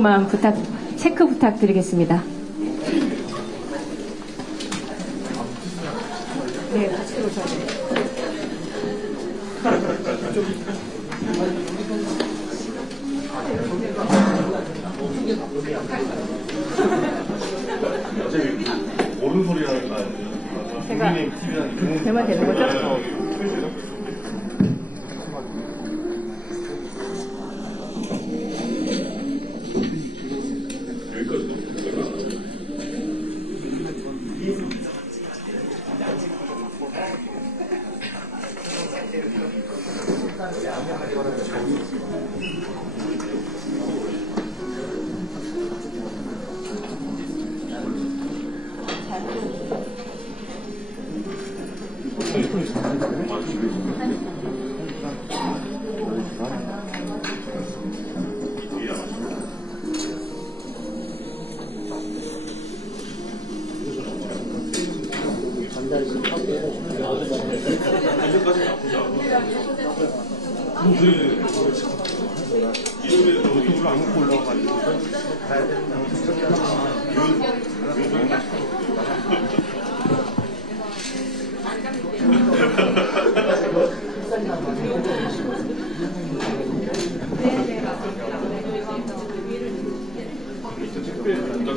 만 체크 부탁드리겠습니다. 네, 같이 들어오셔야 돼요. 어차피 옳은 소리 하는 거 아니에요? 제가 되면 되는 거죠?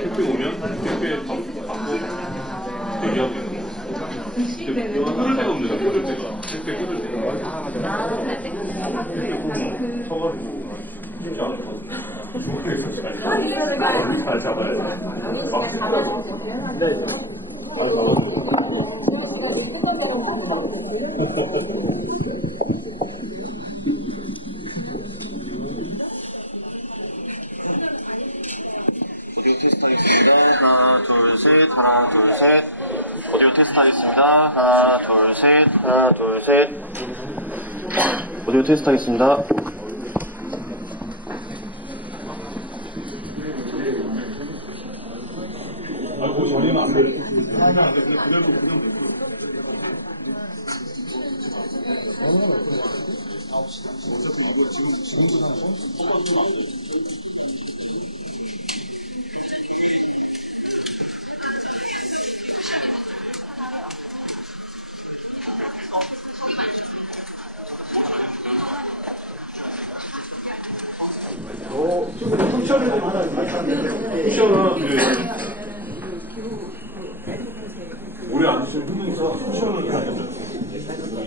택배 오면 택배 받고 얘기하고 있는 거. 끊을 데가 없는 거야. 끊을 데가. 택배 끊을 데가. 쳐가지고 쉽지 않을 것 같아. 잘 잡아야 돼. 오디오 테스트 하겠습니다. 하나, 둘, 셋. 하나, 둘, 셋. 오디오 테스트 하겠습니다. 하나, 둘, 셋. 하나, 둘, 셋. 오디오 테스트 하겠습니다. 아이고, 전이는 안 돼. 쿠션은 오래 안 쓰시면 힘드니까 쿠션을 가져줘.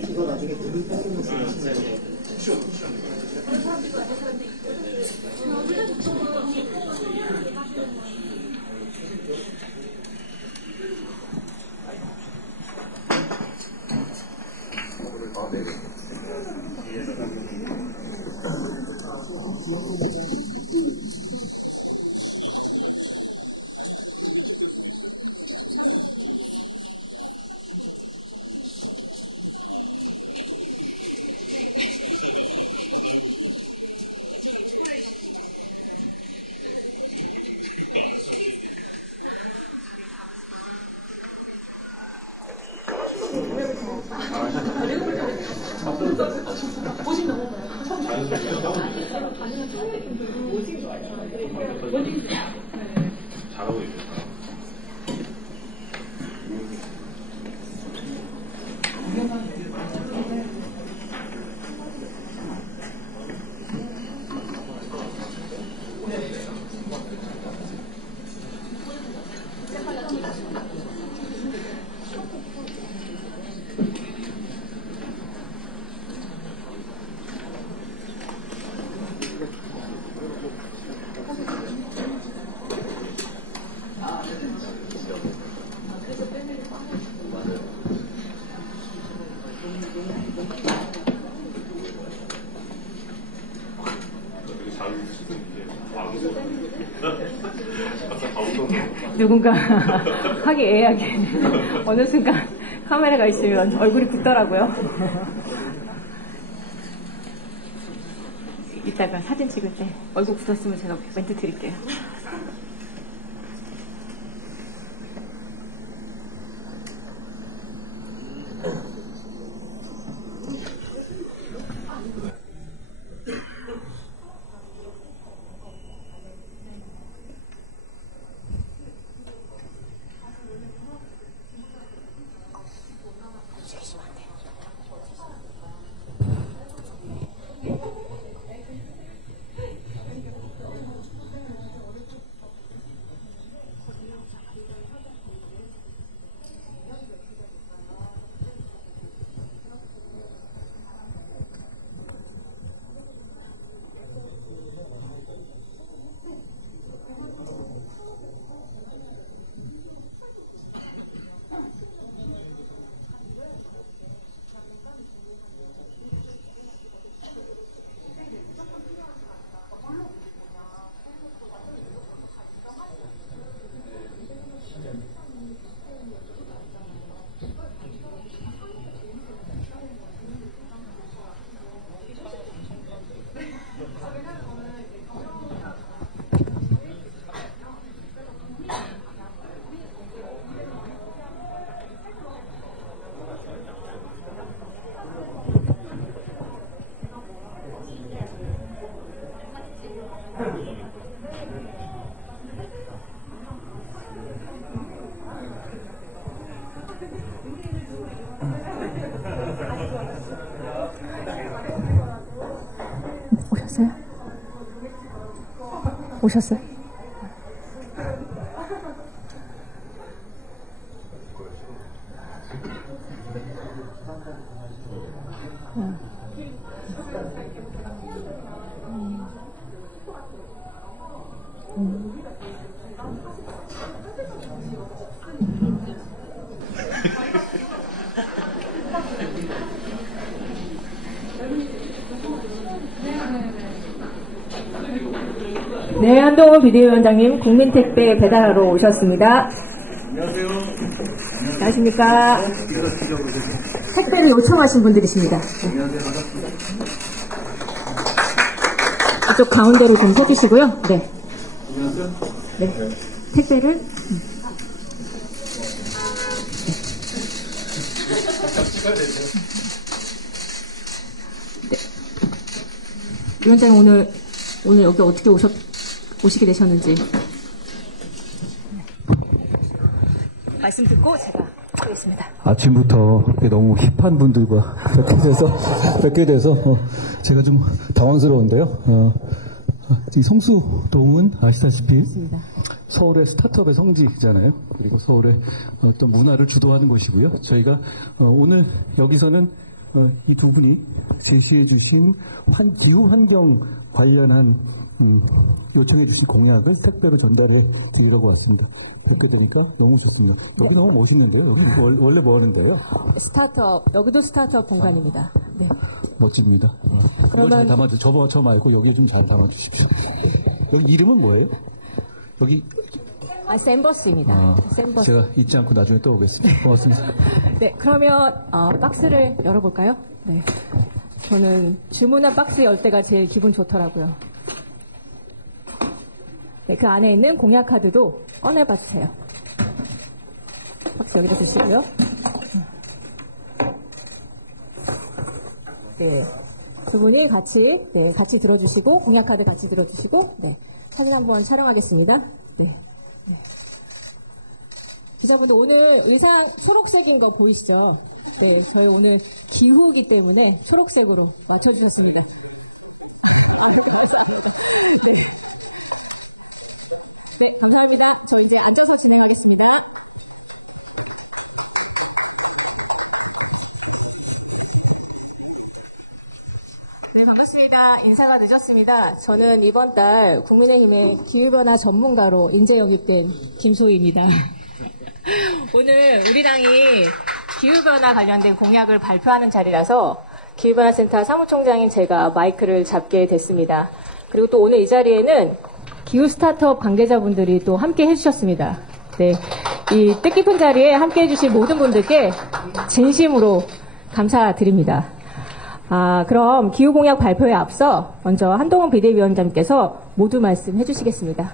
이거 나중에 잘하고 있어. 누군가 화기애애하게 어느 순간 카메라가 있으면 얼굴이 붓더라고요. 이따가 사진 찍을 때 얼굴 굳었으면 제가 멘트 드릴게요. 오셨어요? 네, 한동훈 비대위원장님 국민택배 배달하러 오셨습니다. 안녕하세요. 안녕하십니까. 택배를 요청하신 분들이십니다. 안녕하세요. 반갑습니다. 이쪽 가운데로 좀 서주시고요. 네. 안녕하세요. 네. 택배를. 네. 위원장님 오늘 여기 어떻게 오시게 되셨는지 말씀 듣고 제가 하겠습니다. 아침부터 너무 힙한 분들과 뵙게 돼서 제가 좀 당황스러운데요. 이 성수동은 아시다시피 서울의 스타트업의 성지잖아요. 그리고 서울의 어떤 문화를 주도하는 곳이고요. 저희가 오늘 여기서는 이 두 분이 제시해 주신 기후환경 관련한 요청해 주신 공약을 택배로 전달해 드리려고 왔습니다. 뵙게 되니까 너무 좋습니다. 여기 너무 멋있는데요? 여기 원래 뭐 하는데요? 스타트업, 여기도 스타트업 공간입니다. 네. 멋집니다. 그걸 잘 담아주세요. 저 말고 여기 좀 잘 담아주십시오. 여기 이름은 뭐예요? 여기. 샌버스입니다. 샌버스. 제가 잊지 않고 나중에 또 오겠습니다. 고맙습니다. 네, 그러면 박스를 열어볼까요? 네. 저는 주문한 박스 열 때가 제일 기분 좋더라고요. 네, 그 안에 있는 공약 카드도 꺼내봐 주세요. 박스 여기다 주시고요. 네. 두 분이 같이 들어주시고, 공약 카드 같이 들어주시고, 네. 사진 한번 촬영하겠습니다. 네. 기자분들 오늘 의상 초록색인 거 보이시죠? 네, 저희 오늘 기후이기 때문에 초록색으로 맞춰주셨습니다. 네, 감사합니다. 저 이제 앉아서 진행하겠습니다. 네, 반갑습니다. 인사가 늦었습니다. 저는 이번 달 국민의힘의 기후변화 전문가로 인재 영입된 김소희입니다. 오늘 우리 당이 기후변화 관련된 공약을 발표하는 자리라서 기후변화센터 사무총장인 제가 마이크를 잡게 됐습니다. 그리고 또 오늘 이 자리에는 기후 스타트업 관계자분들이 또 함께 해주셨습니다. 네, 이 뜻깊은 자리에 함께 해주신 모든 분들께 진심으로 감사드립니다. 그럼 기후공약 발표에 앞서 먼저 한동훈 비대위원장님께서 모두 말씀해 주시겠습니다.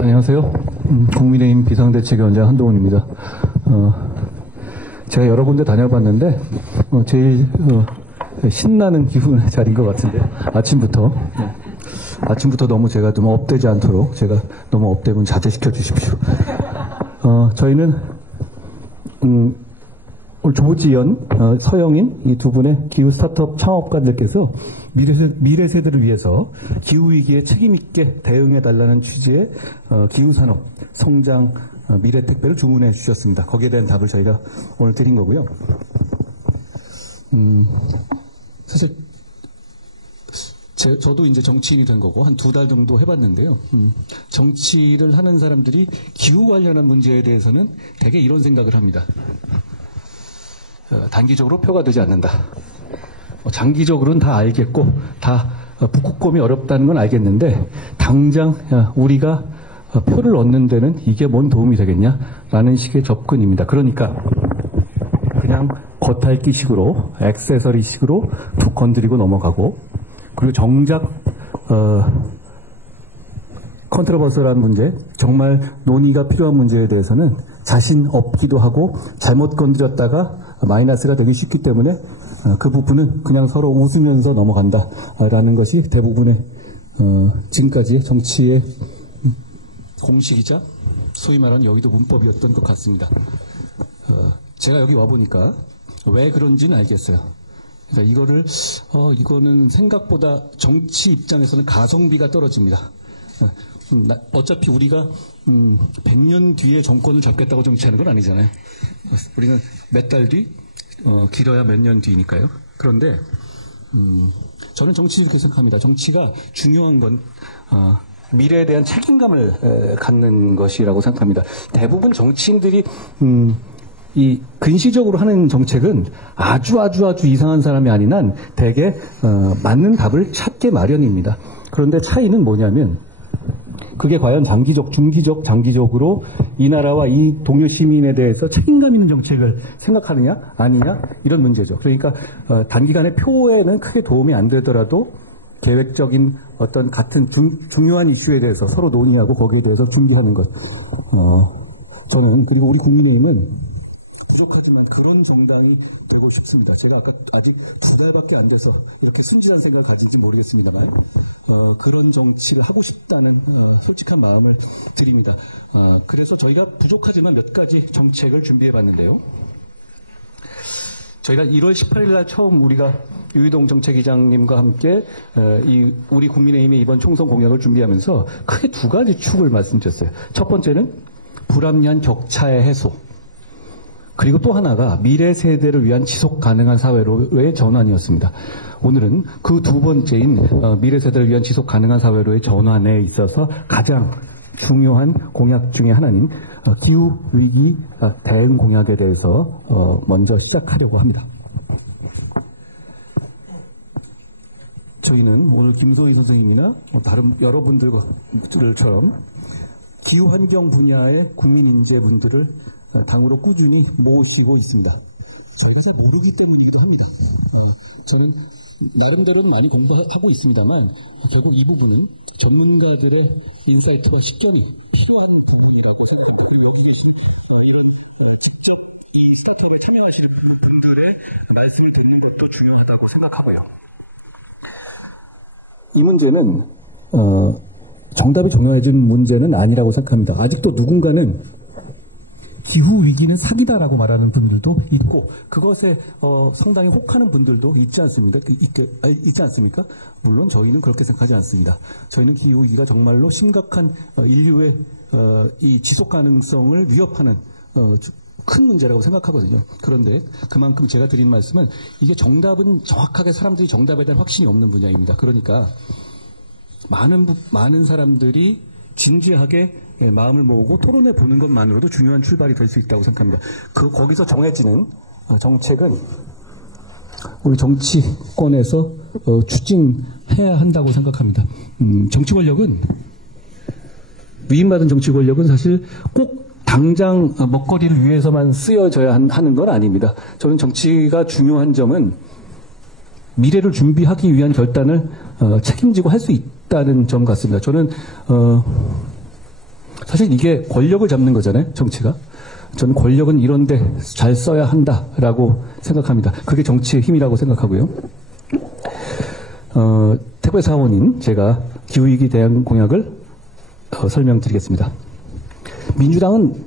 안녕하세요. 국민의힘 비상대책위원장 한동훈입니다. 제가 여러 군데 다녀봤는데 제일 신나는 기분의 자리인 것 같은데 아침부터 너무 제가 좀 업되지 않도록 제가 너무 업되면 자제시켜 주십시오. 저희는 오늘 조지연, 서영인 이 두 분의 기후 스타트업 창업가들께서 미래 세대를 위해서 기후 위기에 책임 있게 대응해 달라는 취지의 기후 산업 성장 미래 택배를 주문해 주셨습니다. 거기에 대한 답을 저희가 오늘 드린 거고요. 사실 저도 이제 정치인이 된 거고 한 2달 정도 해봤는데요. 정치를 하는 사람들이 기후 관련한 문제에 대해서는 대개 이런 생각을 합니다. 단기적으로 표가 되지 않는다. 장기적으로는 다 알겠고 다 북극곰이 어렵다는 건 알겠는데 당장 우리가 표를 얻는 데는 이게 뭔 도움이 되겠냐라는 식의 접근입니다. 그러니까 그냥 겉핥기식으로 액세서리식으로 툭 건드리고 넘어가고 그리고 정작 컨트로버스라는 문제, 정말 논의가 필요한 문제에 대해서는 자신 없기도 하고 잘못 건드렸다가 마이너스가 되기 쉽기 때문에 그 부분은 그냥 서로 웃으면서 넘어간다라는 것이 대부분의 지금까지의 정치의 공식이자 소위 말하는 여의도 문법이었던 것 같습니다. 제가 여기 와보니까 왜 그런지는 알겠어요. 그러니까 이거는 생각보다 정치 입장에서는 가성비가 떨어집니다. 어차피 우리가 100년 뒤에 정권을 잡겠다고 정치하는 건 아니잖아요. 우리는 몇 달 뒤, 길어야 몇 년 뒤니까요. 그런데 저는 정치 이렇게 생각합니다. 정치가 중요한 건 미래에 대한 책임감을 갖는 것이라고 생각합니다. 대부분 정치인들이 이 근시적으로 하는 정책은 아주 이상한 사람이 아닌 한 대개 맞는 답을 찾게 마련입니다. 그런데 차이는 뭐냐면 그게 과연 장기적으로 이 나라와 이 동료 시민에 대해서 책임감 있는 정책을 생각하느냐 아니냐 이런 문제죠. 그러니까 단기간에 표에는 크게 도움이 안 되더라도 계획적인 어떤 같은 중요한 이슈에 대해서 서로 논의하고 거기에 대해서 준비하는 것. 저는 그리고 우리 국민의힘은 부족하지만 그런 정당이 되고 싶습니다. 제가 아직 2달밖에 안 돼서 이렇게 순진한 생각을 가진지 모르겠습니다만 그런 정치를 하고 싶다는 솔직한 마음을 드립니다. 그래서 저희가 부족하지만 몇 가지 정책을 준비해 봤는데요. 저희가 1월 18일 날 처음 우리가 유희동 정책위장님과 함께 우리 국민의힘의 이번 총선 공약을 준비하면서 크게 2가지 축을 말씀드렸어요. 첫 번째는 불합리한 격차의 해소. 그리고 또 하나가 미래 세대를 위한 지속 가능한 사회로의 전환이었습니다. 오늘은 그 2번째인 미래 세대를 위한 지속 가능한 사회로의 전환에 있어서 가장 중요한 공약 중에 하나인 기후위기 대응 공약에 대해서 먼저 시작하려고 합니다. 저희는 오늘 김소희 선생님이나 다른 여러분들처럼 기후환경 분야의 국민인재분들을 당으로 꾸준히 모시고 있습니다. 제가 잘 모르기 때문이기도 합니다. 저는 나름대로는 많이 공부하고 있습니다만 결국 이 부분이 전문가들의 인사이트와 식견이 필요한 부분이라고 생각합니다. 그리고 여기 계신 이런 직접 이 스타트업에 참여하시는 분들의 말씀을 듣는 것도 중요하다고 생각하고요. 이 문제는 정답이 정해진 문제는 아니라고 생각합니다. 아직도 누군가는 기후위기는 사기다라고 말하는 분들도 있고 그것에 상당히 혹하는 분들도 있지 않습니까? 물론 저희는 그렇게 생각하지 않습니다. 저희는 기후위기가 정말로 심각한 인류의 이 지속 가능성을 위협하는 큰 문제라고 생각하거든요. 그런데 그만큼 제가 드린 말씀은 이게 정답은 정확하게 사람들이 정답에 대한 확신이 없는 분야입니다. 그러니까 많은 사람들이 진지하게 마음을 모으고 토론해 보는 것만으로도 중요한 출발이 될 수 있다고 생각합니다. 거기서 정해지는 정책은 우리 정치권에서 추진해야 한다고 생각합니다. 정치 권력은 위임받은 정치 권력은 사실 꼭 당장 먹거리를 위해서만 쓰여져야 하는 건 아닙니다. 저는 정치가 중요한 점은 미래를 준비하기 위한 결단을 책임지고 할 수 있다는 점 같습니다. 저는 사실 이게 권력을 잡는 거잖아요, 정치가. 저는 권력은 이런데 잘 써야 한다라고 생각합니다. 그게 정치의 힘이라고 생각하고요. 택배 사원인 제가 기후위기 대응 공약을 설명드리겠습니다. 민주당은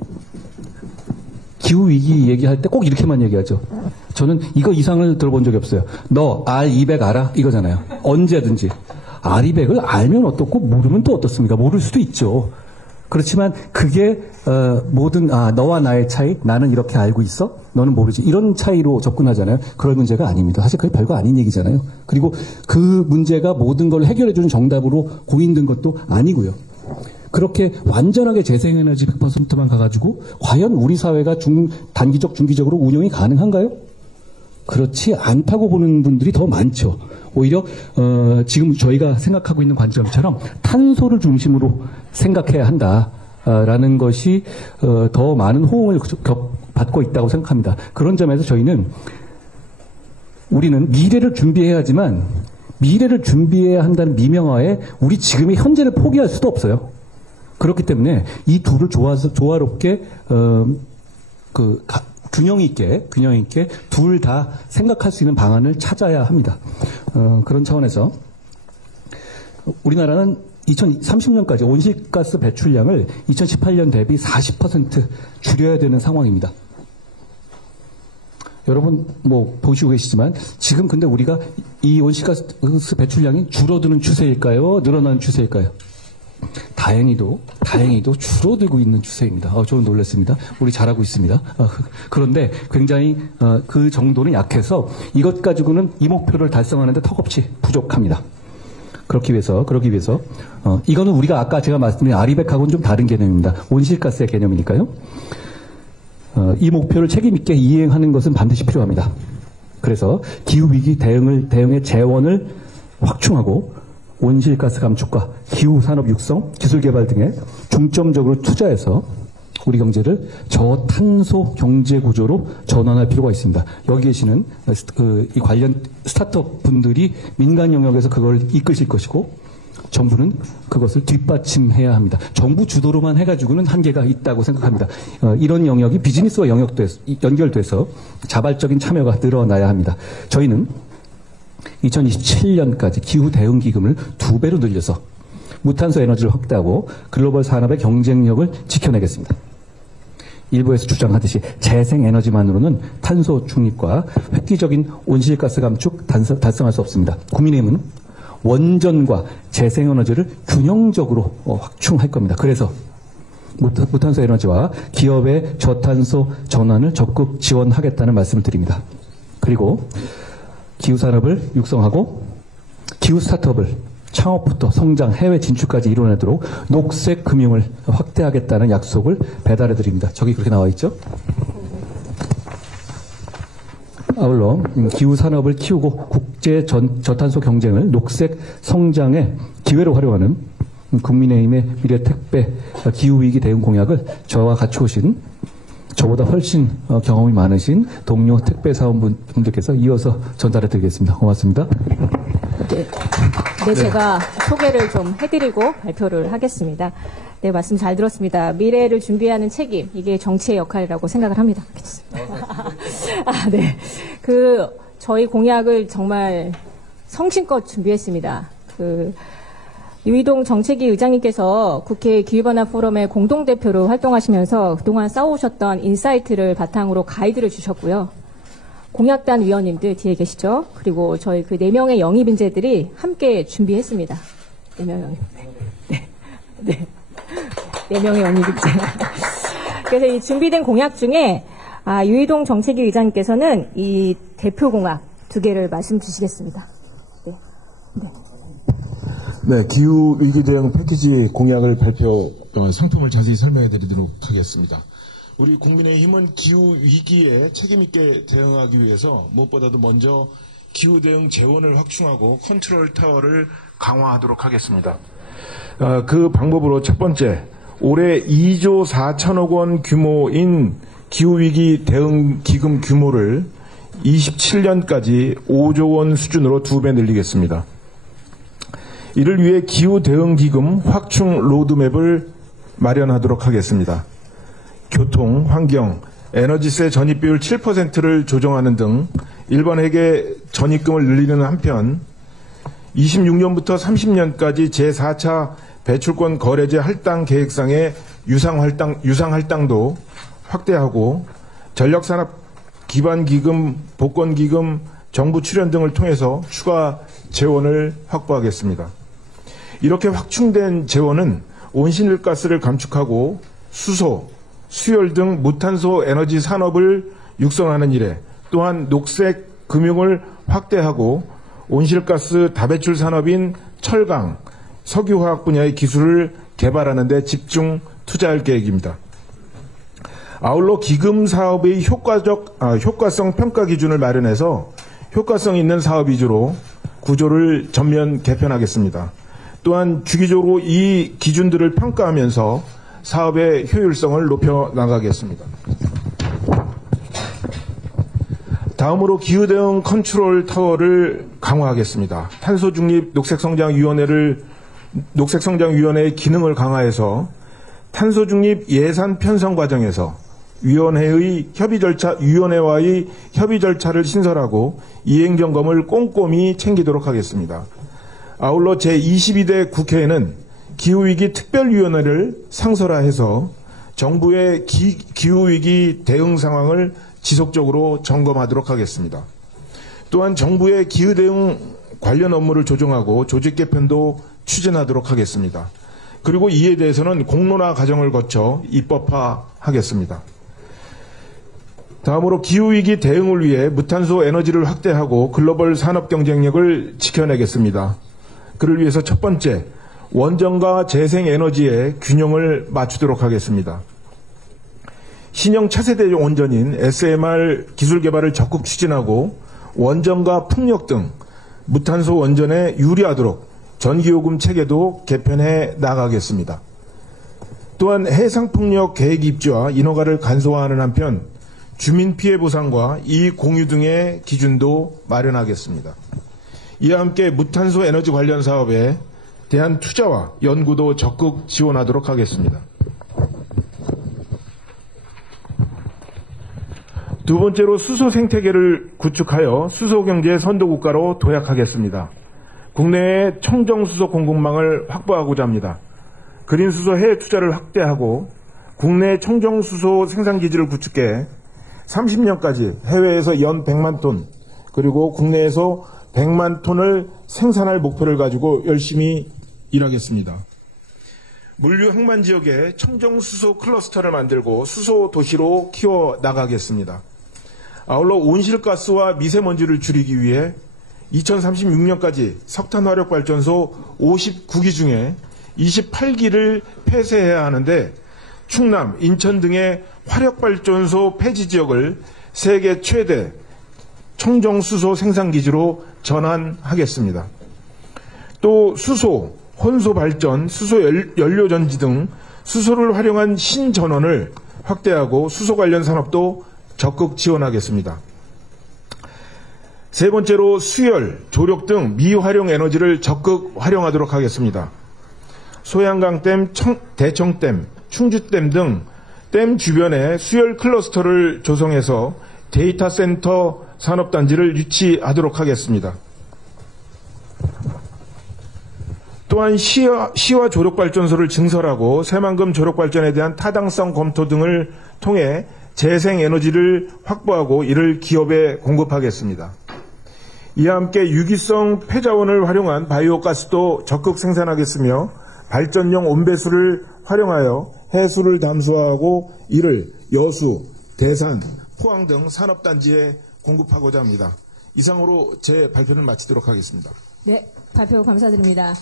기후위기 얘기할 때 꼭 이렇게만 얘기하죠. 저는 이거 이상을 들어본 적이 없어요. 너 R200 알아? 이거잖아요. 언제든지. R200을 알면 어떻고 모르면 또 어떻습니까? 모를 수도 있죠. 그렇지만 그게 너와 나의 차이, 나는 이렇게 알고 있어, 너는 모르지, 이런 차이로 접근하잖아요. 그럴 문제가 아닙니다. 사실 그게 별거 아닌 얘기잖아요. 그리고 그 문제가 모든 걸 해결해주는 정답으로 고인된 것도 아니고요. 그렇게 완전하게 재생에너지 100%만 가가지고 과연 우리 사회가 단기적, 중기적으로 운영이 가능한가요? 그렇지 않다고 보는 분들이 더 많죠. 오히려 지금 저희가 생각하고 있는 관점처럼 탄소를 중심으로 생각해야 한다라는 것이 더 많은 호응을 받고 있다고 생각합니다. 그런 점에서 우리는 미래를 준비해야 하지만 미래를 준비해야 한다는 미명하에 우리 지금의 현재를 포기할 수도 없어요. 그렇기 때문에 이 둘을 조화롭게 균형 있게 둘 다 생각할 수 있는 방안을 찾아야 합니다. 그런 차원에서 우리나라는 2030년까지 온실가스 배출량을 2018년 대비 40% 줄여야 되는 상황입니다. 여러분 뭐 보시고 계시지만 지금 근데 우리가 이 온실가스 배출량이 줄어드는 추세일까요? 늘어나는 추세일까요? 다행히도 줄어들고 있는 추세입니다. 저는 놀랐습니다. 우리 잘하고 있습니다. 그런데 굉장히 그 정도는 약해서 이것 가지고는 이 목표를 달성하는데 턱없이 부족합니다. 그렇기 위해서 이거는 우리가 아까 제가 말씀드린 아리백하고는 좀 다른 개념입니다. 온실가스의 개념이니까요. 이 목표를 책임 있게 이행하는 것은 반드시 필요합니다. 그래서 기후위기 대응의 재원을 확충하고 온실가스 감축과 기후산업 육성, 기술개발 등에 중점적으로 투자해서 우리 경제를 저탄소 경제 구조로 전환할 필요가 있습니다. 여기 계시는 이 관련 스타트업 분들이 민간 영역에서 그걸 이끄실 것이고 정부는 그것을 뒷받침해야 합니다. 정부 주도로만 해가지고는 한계가 있다고 생각합니다. 이런 영역이 비즈니스와 연결돼서 자발적인 참여가 늘어나야 합니다. 저희는 2027년까지 기후대응기금을 2배로 늘려서 무탄소 에너지를 확대하고 글로벌 산업의 경쟁력을 지켜내겠습니다. 일부에서 주장하듯이 재생에너지만으로는 탄소 중립과 획기적인 온실가스 감축 달성할 수 없습니다. 국민의힘은 원전과 재생에너지를 균형적으로 확충할 겁니다. 그래서 무탄소 에너지와 기업의 저탄소 전환을 적극 지원하겠다는 말씀을 드립니다. 그리고 기후산업을 육성하고 기후 스타트업을 창업부터 성장, 해외 진출까지 이뤄내도록 녹색 금융을 확대하겠다는 약속을 배달해 드립니다. 저기 그렇게 나와 있죠? 아울러 기후산업을 키우고 국제 저탄소 경쟁을 녹색 성장의 기회로 활용하는 국민의힘의 미래 택배 기후위기 대응 공약을 저와 같이 오신 저보다 훨씬 경험이 많으신 동료 택배 사원분들께서 이어서 전달해 드리겠습니다. 고맙습니다. 네, 제가 소개를 좀 해드리고 발표를 하겠습니다. 네, 말씀 잘 들었습니다. 미래를 준비하는 책임, 이게 정치의 역할이라고 생각을 합니다. 네. 저희 공약을 정말 성심껏 준비했습니다. 유이동 정책위 의장님께서 국회 기후변화 포럼의 공동대표로 활동하시면서 그동안 쌓아오셨던 인사이트를 바탕으로 가이드를 주셨고요. 공약단 위원님들 뒤에 계시죠? 그리고 저희 4명의 영입 인재들이 함께 준비했습니다. 4명의 영입. 네. 4명의 영입 인재. 그래서 이 준비된 공약 중에 유이동 정책위 의장님께서는 이 대표 공약 2개를 말씀 주시겠습니다. 네, 기후위기 대응 패키지 공약을 상품을 자세히 설명해 드리도록 하겠습니다. 우리 국민의힘은 기후위기에 책임있게 대응하기 위해서 무엇보다도 먼저 기후대응 재원을 확충하고 컨트롤 타워를 강화하도록 하겠습니다. 그 방법으로 첫 번째, 올해 2조 4천억 원 규모인 기후위기 대응 기금 규모를 27년까지 5조 원 수준으로 2배 늘리겠습니다. 이를 위해 기후대응기금 확충 로드맵을 마련하도록 하겠습니다. 교통, 환경, 에너지세 전입비율 7%를 조정하는 등 일반 회계 전입금을 늘리는 한편 26년부터 30년까지 제4차 배출권 거래제 할당 계획상의 유상할당도 확대하고 전력산업 기반기금, 복권기금, 정부 출연 등을 통해서 추가 재원을 확보하겠습니다. 이렇게 확충된 재원은 온실가스를 감축하고 수소, 수열 등 무탄소 에너지 산업을 육성하는 일에 또한 녹색 금융을 확대하고 온실가스 다배출 산업인 철강, 석유화학 분야의 기술을 개발하는 데 집중 투자할 계획입니다. 아울러 기금 사업의 효과성 평가 기준을 마련해서 효과성 있는 사업 위주로 구조를 전면 개편하겠습니다. 또한 주기적으로 이 기준들을 평가하면서 사업의 효율성을 높여 나가겠습니다. 다음으로 기후대응 컨트롤 타워를 강화하겠습니다. 탄소중립 녹색성장위원회의 기능을 강화해서 탄소중립 예산 편성 과정에서 위원회와의 협의 절차를 신설하고 이행 점검을 꼼꼼히 챙기도록 하겠습니다. 아울러 제22대 국회에는 기후위기 특별위원회를 상설화해서 정부의 기후위기 대응 상황을 지속적으로 점검하도록 하겠습니다. 또한 정부의 기후 대응 관련 업무를 조정하고 조직 개편도 추진하도록 하겠습니다. 그리고 이에 대해서는 공론화 과정을 거쳐 입법화하겠습니다. 다음으로 기후위기 대응을 위해 무탄소 에너지를 확대하고 글로벌 산업 경쟁력을 지켜내겠습니다. 그를 위해서 첫 번째, 원전과 재생에너지의 균형을 맞추도록 하겠습니다. 신형 차세대 원전인 SMR 기술 개발을 적극 추진하고 원전과 풍력 등 무탄소 원전에 유리하도록 전기요금 체계도 개편해 나가겠습니다. 또한 해상풍력 계획 입지와 인허가를 간소화하는 한편 주민 피해 보상과 이익 공유 등의 기준도 마련하겠습니다. 이와 함께 무탄소 에너지 관련 사업에 대한 투자와 연구도 적극 지원하도록 하겠습니다. 두 번째로 수소 생태계를 구축하여 수소 경제 선도국가로 도약하겠습니다. 국내의 청정수소 공급망을 확보하고자 합니다. 그린수소 해외 투자를 확대하고 국내 청정수소 생산기지를 구축해 30년까지 해외에서 연 100만 톤 그리고 국내에서 100만 톤을 생산할 목표를 가지고 열심히 일하겠습니다. 물류 항만 지역에 청정수소 클러스터를 만들고 수소 도시로 키워 나가겠습니다. 아울러 온실가스와 미세먼지를 줄이기 위해 2036년까지 석탄화력발전소 59기 중에 28기를 폐쇄해야 하는데 충남, 인천 등의 화력발전소 폐지 지역을 세계 최대 청정수소 생산기지로 전환하겠습니다. 또 수소, 혼소발전, 수소연료전지 등 수소를 활용한 신전원을 확대하고 수소 관련 산업도 적극 지원하겠습니다. 세 번째로 수열, 조력 등 미활용 에너지를 적극 활용하도록 하겠습니다. 소양강댐, 대청댐, 충주댐 등 댐 주변에 수열 클러스터를 조성해서 데이터 센터 산업단지를 유치하도록 하겠습니다. 또한 시와 조력발전소를 증설하고 새만금 조력발전에 대한 타당성 검토 등을 통해 재생에너지를 확보하고 이를 기업에 공급하겠습니다. 이와 함께 유기성 폐자원을 활용한 바이오가스도 적극 생산하겠으며 발전용 온배수를 활용하여 해수를 담수화하고 이를 여수, 대산, 포항 등 산업단지에 공급하고자 합니다. 이상으로 제 발표를 마치도록 하겠습니다. 네, 발표 감사드립니다.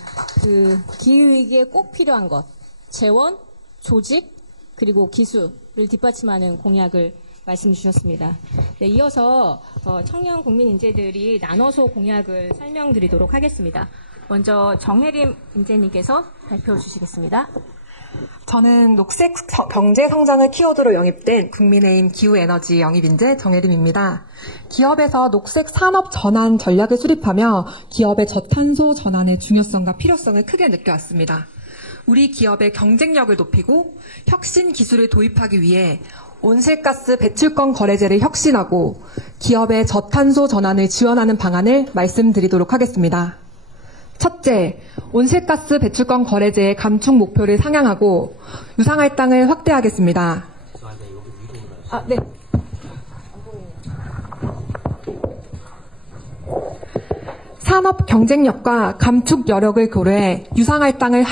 기후위기에 꼭 필요한 것, 재원, 조직, 그리고 기술을 뒷받침하는 공약을 말씀 주셨습니다. 네, 이어서 청년 국민 인재들이 나눠서 공약을 설명드리도록 하겠습니다. 먼저 정혜림 인재님께서 발표 주시겠습니다. 저는 녹색 경제 성장을 키워드로 영입된 국민의힘 기후에너지 영입인재 정혜림입니다. 기업에서 녹색 산업 전환 전략을 수립하며 기업의 저탄소 전환의 중요성과 필요성을 크게 느껴왔습니다. 우리 기업의 경쟁력을 높이고 혁신 기술을 도입하기 위해 온실가스 배출권 거래제를 혁신하고 기업의 저탄소 전환을 지원하는 방안을 말씀드리도록 하겠습니다. 첫째, 온실가스 배출권 거래제의 감축 목표를 상향하고 유상할당을 확대하겠습니다. 네. 산업 경쟁력과 감축 여력을 고려해 유상할당을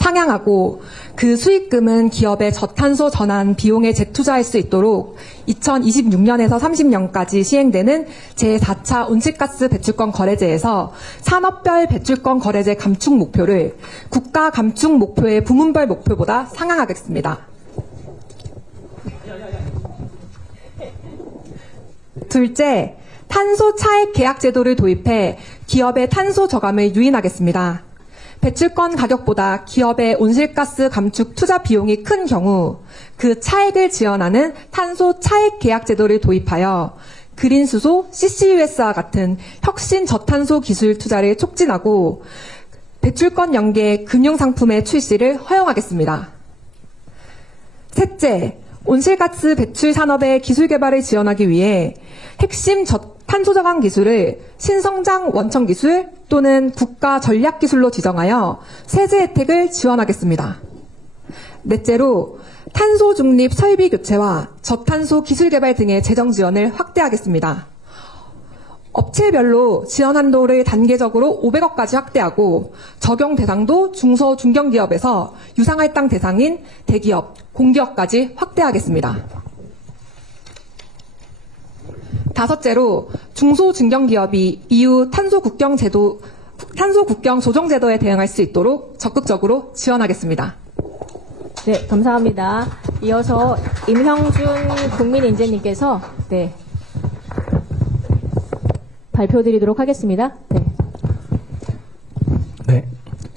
상향하고 그 수익금은 기업의 저탄소 전환 비용에 재투자할 수 있도록 2026년에서 30년까지 시행되는 제4차 온실가스 배출권 거래제에서 산업별 배출권 거래제 감축 목표를 국가 감축 목표의 부문별 목표보다 상향하겠습니다. 둘째, 탄소 차액 계약 제도를 도입해 기업의 탄소 저감을 유인하겠습니다. 배출권 가격보다 기업의 온실가스 감축 투자 비용이 큰 경우 그 차액을 지원하는 탄소 차액 계약 제도를 도입하여 그린수소, CCUS와 같은 혁신 저탄소 기술 투자를 촉진하고 배출권 연계 금융상품의 출시를 허용하겠습니다. 셋째, 온실가스 배출 산업의 기술 개발을 지원하기 위해 핵심 탄소 저감 기술을 신성장 원천 기술 또는 국가 전략 기술로 지정하여 세제 혜택을 지원하겠습니다. 넷째로 탄소 중립 설비 교체와 저탄소 기술 개발 등의 재정 지원을 확대하겠습니다. 업체별로 지원 한도를 단계적으로 500억까지 확대하고 적용 대상도 중소 중견기업에서 유상할당 대상인 대기업, 공기업까지 확대하겠습니다. 다섯째로 중소 중견기업이 이후 탄소 국경 조정 제도에 대응할 수 있도록 적극적으로 지원하겠습니다. 네, 감사합니다. 이어서 임형준 국민인재님께서 발표드리도록 하겠습니다. 네,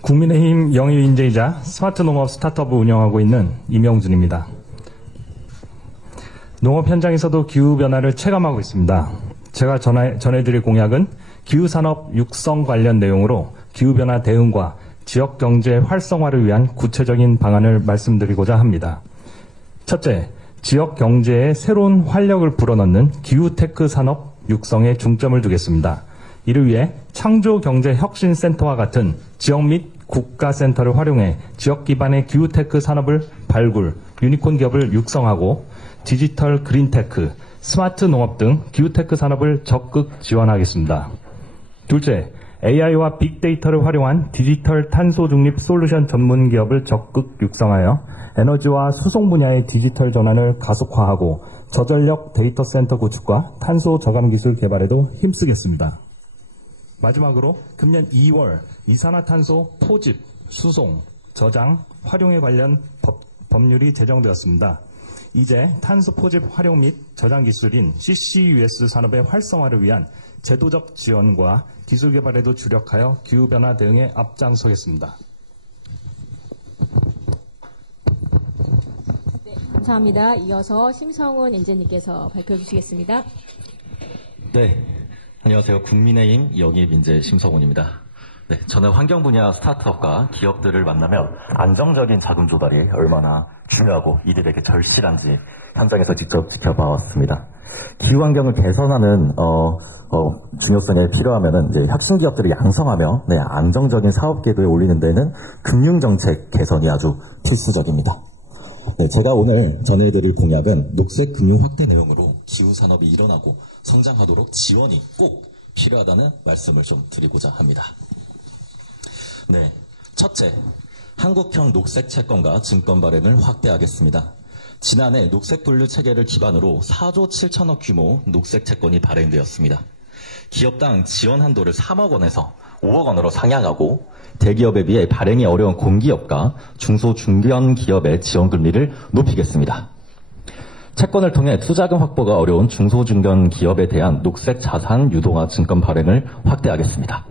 국민의힘 영입인재이자 스마트 농업 스타트업을 운영하고 있는 임영준입니다. 농업 현장에서도 기후변화를 체감하고 있습니다. 제가 전해드릴 공약은 기후산업 육성 관련 내용으로 기후변화 대응과 지역경제 활성화를 위한 구체적인 방안을 말씀드리고자 합니다. 첫째, 지역경제에 새로운 활력을 불어넣는 기후테크 산업 육성에 중점을 두겠습니다. 이를 위해 창조경제혁신센터와 같은 지역 및 국가센터를 활용해 지역 기반의 기후테크 산업을 발굴, 유니콘 기업을 육성하고 디지털 그린테크, 스마트 농업 등 기후테크 산업을 적극 지원하겠습니다. 둘째, AI와 빅데이터를 활용한 디지털 탄소 중립 솔루션 전문 기업을 적극 육성하여 에너지와 수송 분야의 디지털 전환을 가속화하고 저전력 데이터 센터 구축과 탄소 저감 기술 개발에도 힘쓰겠습니다. 마지막으로 금년 2월 이산화탄소 포집, 수송, 저장, 활용에 관련 법률이 제정되었습니다. 이제 탄소 포집 활용 및 저장 기술인 CCUS 산업의 활성화를 위한 제도적 지원과 기술 개발에도 주력하여 기후변화 대응에 앞장서겠습니다. 네, 감사합니다. 이어서 심성훈 인재님께서 발표해 주시겠습니다. 네, 안녕하세요. 국민의힘 영입인재 심성훈입니다. 네, 저는 환경 분야 스타트업과 기업들을 만나면 안정적인 자금 조달이 얼마나 중요하고 이들에게 절실한지 현장에서 직접 지켜봐왔습니다. 기후 환경을 개선하는 중요성에 필요하면은 이제 혁신 기업들을 양성하며 안정적인 사업 궤도에 올리는 데는 금융 정책 개선이 아주 필수적입니다. 네, 제가 오늘 전해드릴 공약은 녹색 금융 확대 내용으로 기후 산업이 일어나고 성장하도록 지원이 꼭 필요하다는 말씀을 좀 드리고자 합니다. 네, 첫째, 한국형 녹색 채권과 증권 발행을 확대하겠습니다. 지난해 녹색 분류 체계를 기반으로 4조 7천억 규모 녹색 채권이 발행되었습니다. 기업당 지원 한도를 3억 원에서 5억 원으로 상향하고 대기업에 비해 발행이 어려운 공기업과 중소 중견 기업의 지원 금리를 높이겠습니다. 채권을 통해 투자금 확보가 어려운 중소 중견 기업에 대한 녹색 자산 유동화 증권 발행을 확대하겠습니다.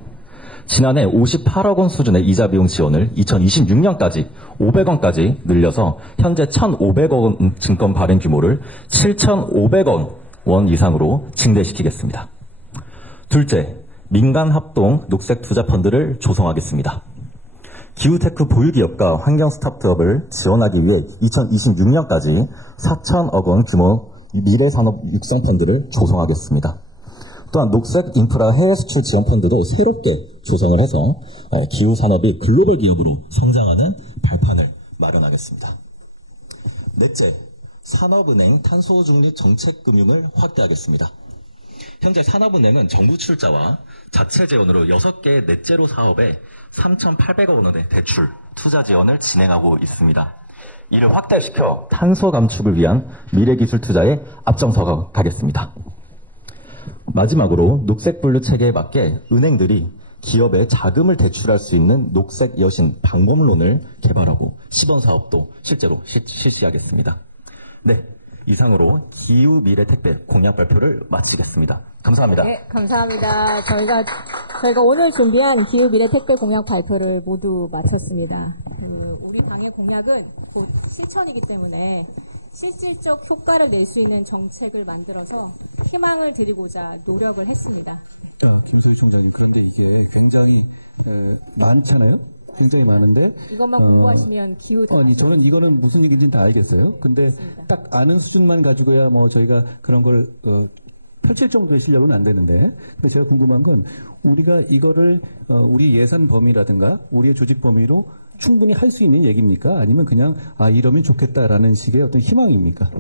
지난해 58억 원 수준의 이자 비용 지원을 2026년까지 500원까지 늘려서 현재 1,500억 원 증권 발행 규모를 7,500억 원 이상으로 증대시키겠습니다. 둘째, 민간 합동 녹색 투자 펀드를 조성하겠습니다. 기후테크 보유기업과 환경 스타트업을 지원하기 위해 2026년까지 4천억 원 규모 미래산업 육성 펀드를 조성하겠습니다. 또한 녹색 인프라 해외 수출 지원 펀드도 새롭게 조성을 해서 기후 산업이 글로벌 기업으로 성장하는 발판을 마련하겠습니다. 넷째, 산업은행 탄소 중립 정책 금융을 확대하겠습니다. 현재 산업은행은 정부 출자와 자체 재원으로 6개의 넷제로 사업에 3,800억 원의 대출, 투자 지원을 진행하고 있습니다. 이를 확대시켜 탄소 감축을 위한 미래기술 투자에 앞장서 가겠습니다. 마지막으로 녹색 분류 체계에 맞게 은행들이 기업에 자금을 대출할 수 있는 녹색 여신 방법론을 개발하고 시범 사업도 실제로 실시하겠습니다. 네, 이상으로 기후 미래 택배 공약 발표를 마치겠습니다. 감사합니다. 네, 감사합니다. 저희가 오늘 준비한 기후 미래 택배 공약 발표를 모두 마쳤습니다. 우리 당의 공약은 곧 실천이기 때문에 실질적 효과를 낼 수 있는 정책을 만들어서 희망을 드리고자 노력을 했습니다. 김소희 총장님, 그런데 이게 굉장히 많잖아요. 굉장히 많은데 이것만 공부하시면 기후 다 저는 이거는 무슨 얘기인지는 다 알겠어요. 근데 맞습니다. 딱 아는 수준만 가지고야 뭐 저희가 그런 걸 펼칠 정도의 실력은 안 되는데, 근데 제가 궁금한 건 우리가 이거를 우리 예산 범위라든가 우리의 조직 범위로 충분히 할 수 있는 얘기입니까? 아니면 그냥 이러면 좋겠다라는 식의 어떤 희망입니까?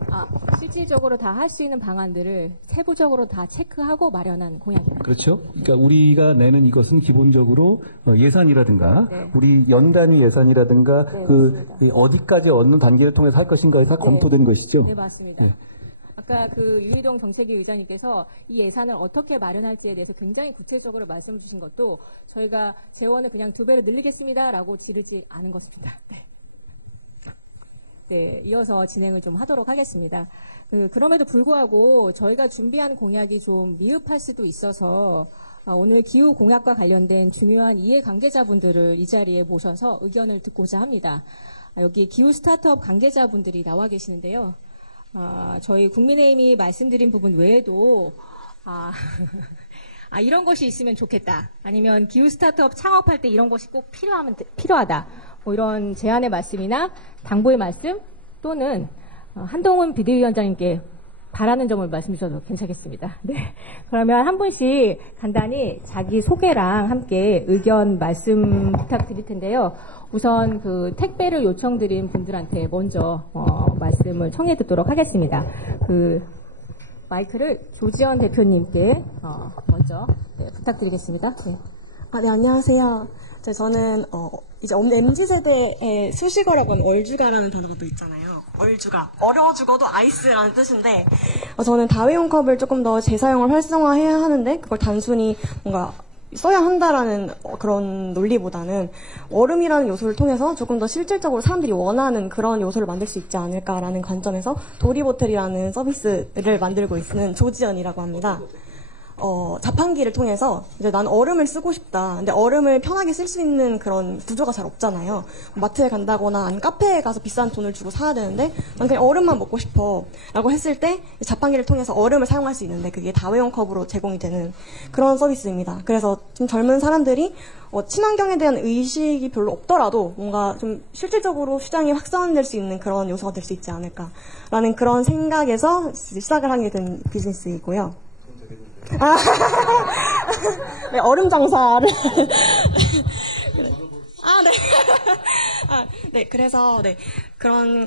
실질적으로 다 할 수 있는 방안들을 세부적으로 다 체크하고 마련한 공약입니다. 그렇죠. 그러니까 우리가 내는 이것은 기본적으로 예산이라든가 우리 연 단위 예산이라든가 어디까지 어느 단계를 통해서 할 것인가에 다 검토된 것이죠. 네, 맞습니다. 아까 유희동 정책위 의장님께서 이 예산을 어떻게 마련할지에 대해서 굉장히 구체적으로 말씀을 주신 것도 저희가 재원을 그냥 2배로 늘리겠습니다라고 지르지 않은 것입니다. 네, 이어서 진행을 좀 하도록 하겠습니다. 그럼에도 불구하고 저희가 준비한 공약이 좀 미흡할 수도 있어서 오늘 기후 공약과 관련된 중요한 이해관계자분들을 이 자리에 모셔서 의견을 듣고자 합니다. 여기 기후 스타트업 관계자분들이 나와 계시는데요. 저희 국민의힘이 말씀드린 부분 외에도 이런 것이 있으면 좋겠다. 아니면 기후 스타트업 창업할 때 이런 것이 꼭 필요하다. 뭐 이런 제안의 말씀이나 당부의 말씀 또는 한동훈 비대위원장님께 바라는 점을 말씀 주셔도 괜찮겠습니다. 네. 그러면 한 분씩 간단히 자기 소개랑 함께 의견 말씀 부탁드릴 텐데요. 우선 택배를 요청드린 분들한테 먼저 말씀을 청해 듣도록 하겠습니다. 마이크를 조지현 대표님께 먼저 부탁드리겠습니다. 네. 네, 안녕하세요. 저는 이제 MZ세대의 수식어라고 하면 얼주가라는 단어가 또 있잖아요. 얼주가. 어려워 죽어도 아이스라는 뜻인데 저는 다회용 컵을 조금 더 재사용을 활성화해야 하는데 그걸 단순히 뭔가 써야 한다라는 그런 논리보다는 얼음이라는 요소를 통해서 조금 더 실질적으로 사람들이 원하는 그런 요소를 만들 수 있지 않을까라는 관점에서 도리보틀이라는 서비스를 만들고 있는 조지연이라고 합니다. 자판기를 통해서 이제 난 얼음을 쓰고 싶다. 근데 얼음을 편하게 쓸 수 있는 그런 구조가 잘 없잖아요. 마트에 간다거나 아니면 카페에 가서 비싼 돈을 주고 사야 되는데 난 그냥 얼음만 먹고 싶어 라고 했을 때 자판기를 통해서 얼음을 사용할 수 있는데 그게 다회용 컵으로 제공이 되는 그런 서비스입니다. 그래서 좀 젊은 사람들이 친환경에 대한 의식이 별로 없더라도 뭔가 좀 실질적으로 시장이 확산될 수 있는 그런 요소가 될 수 있지 않을까라는 그런 생각에서 시작을 하게 된 비즈니스이고요. 네, 얼음 장사를. 네, 그래서, 그런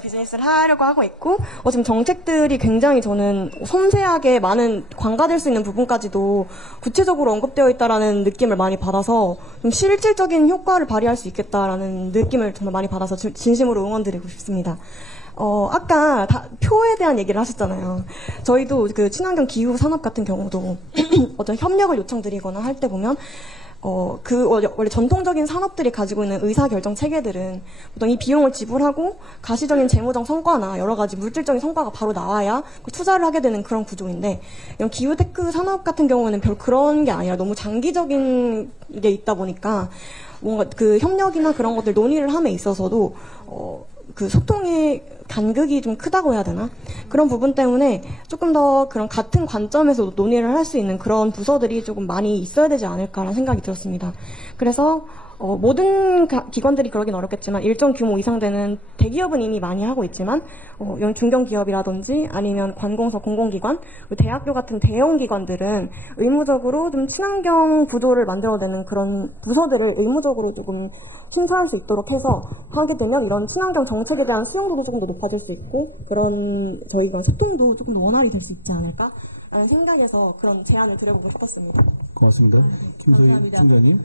비즈니스를 하려고 하고 있고, 지금 정책들이 굉장히 저는 섬세하게 많은 관가될 수 있는 부분까지도 구체적으로 언급되어 있다라는 느낌을 많이 받아서 좀 실질적인 효과를 발휘할 수 있겠다라는 느낌을 정말 많이 받아서 진심으로 응원드리고 싶습니다. 아까 표에 대한 얘기를 하셨잖아요. 저희도 친환경 기후 산업 같은 경우도 어떤 협력을 요청드리거나 할 때 보면 원래 전통적인 산업들이 가지고 있는 의사결정 체계들은 보통 이 비용을 지불하고 가시적인 재무적 성과나 여러 가지 물질적인 성과가 바로 나와야 투자를 하게 되는 그런 구조인데 이런 기후테크 산업 같은 경우는 별 그런 게 아니라 너무 장기적인 게 있다 보니까 뭔가 협력이나 그런 것들 논의를 함에 있어서도 소통의 간극이 좀 크다고 해야 되나? 그런 부분 때문에 조금 더 그런 같은 관점에서 논의를 할 수 있는 그런 부서들이 조금 많이 있어야 되지 않을까라는 생각이 들었습니다. 그래서 모든 기관들이 그러긴 어렵겠지만 일정 규모 이상 되는 대기업은 이미 많이 하고 있지만 이런 중견기업이라든지 아니면 관공서 공공기관, 대학교 같은 대형 기관들은 의무적으로 좀 친환경 구조를 만들어내는 그런 부서들을 의무적으로 조금 심사할 수 있도록 해서 하게 되면 이런 친환경 정책에 대한 수용도도 조금 더 높아질 수 있고 그런 저희가 소통도 조금 더 원활히 될 수 있지 않을까? 라는 생각에서 그런 제안을 드려보고 싶었습니다. 고맙습니다. 김소희 총장님,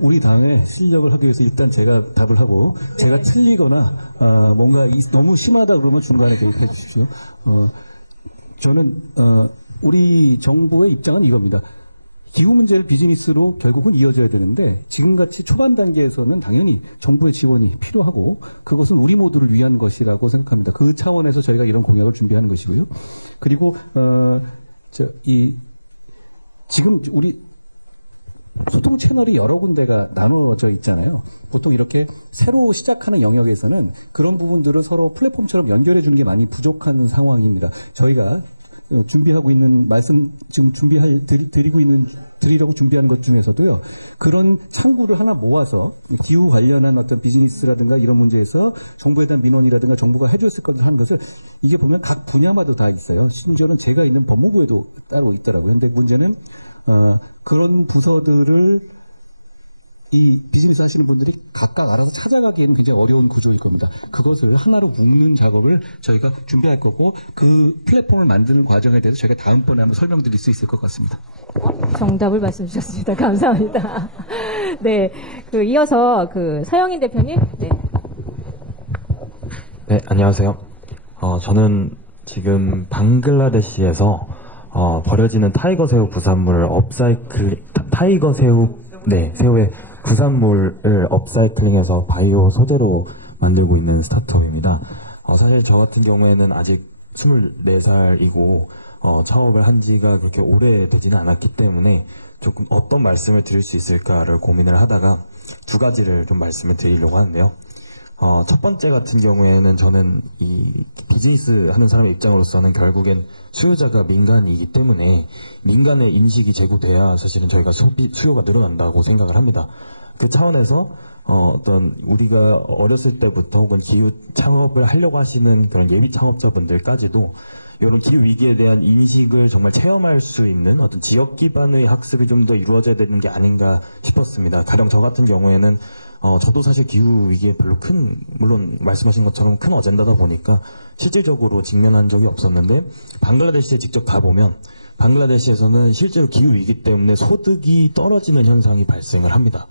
우리 당의 실력을 하기 위해서 일단 제가 답을 하고 제가 틀리거나 뭔가 너무 심하다 그러면 중간에 개입해 주십시오. 저는 우리 정부의 입장은 이겁니다. 기후 문제를 비즈니스로 결국은 이어져야 되는데 지금같이 초반 단계에서는 당연히 정부의 지원이 필요하고 그것은 우리 모두를 위한 것이라고 생각합니다. 그 차원에서 저희가 이런 공약을 준비하는 것이고요. 그리고 지금 우리 소통 채널이 여러 군데가 나누어져 있잖아요. 보통 이렇게 새로 시작하는 영역에서는 그런 부분들을 서로 플랫폼처럼 연결해 주는 게 많이 부족한 상황입니다. 저희가 준비하고 있는 지금 드리려고 준비하는 것 중에서도요. 그런 창구를 하나 모아서 기후 관련한 어떤 비즈니스라든가 이런 문제에서 정부에 대한 민원이라든가 정부가 해줬을 것을 하는 것을 이게 보면 각 분야마다 다 있어요. 심지어는 제가 있는 법무부에도 따로 있더라고요. 근데 문제는 그런 부서들을 이 비즈니스 하시는 분들이 각각 알아서 찾아가기에는 굉장히 어려운 구조일 겁니다. 그것을 하나로 묶는 작업을 저희가 준비할 거고 그 플랫폼을 만드는 과정에 대해서 저희가 다음번에 한번 설명드릴 수 있을 것 같습니다. 정답을 말씀 주셨습니다. 감사합니다. 네, 이어서 서영인 대표님. 네, 안녕하세요. 저는 지금 방글라데시에서 버려지는 타이거 새우 부산물을 새우의 부산물을 업사이클링해서 바이오 소재로 만들고 있는 스타트업입니다. 사실 저 같은 경우에는 아직 24살이고 창업을 한 지가 그렇게 오래되지는 않았기 때문에 조금 어떤 말씀을 드릴 수 있을까를 고민을 하다가 두 가지를 좀 말씀을 드리려고 하는데요. 첫 번째 같은 경우에는 저는 이 비즈니스 하는 사람의 입장으로서는 결국엔 수요자가 민간이기 때문에 민간의 인식이 제고돼야 사실은 저희가 수요가 늘어난다고 생각을 합니다. 그 차원에서 우리가 어렸을 때부터 혹은 기후 창업을 하려고 하시는 그런 예비 창업자분들까지도 이런 기후 위기에 대한 인식을 정말 체험할 수 있는 어떤 지역 기반의 학습이 좀 더 이루어져야 되는 게 아닌가 싶었습니다. 가령 저 같은 경우에는 저도 사실 기후 위기에 별로 물론 말씀하신 것처럼 큰 어젠다다 보니까 실질적으로 직면한 적이 없었는데 방글라데시에 직접 가보면 방글라데시에서는 실제로 기후 위기 때문에 소득이 떨어지는 현상이 발생을 합니다.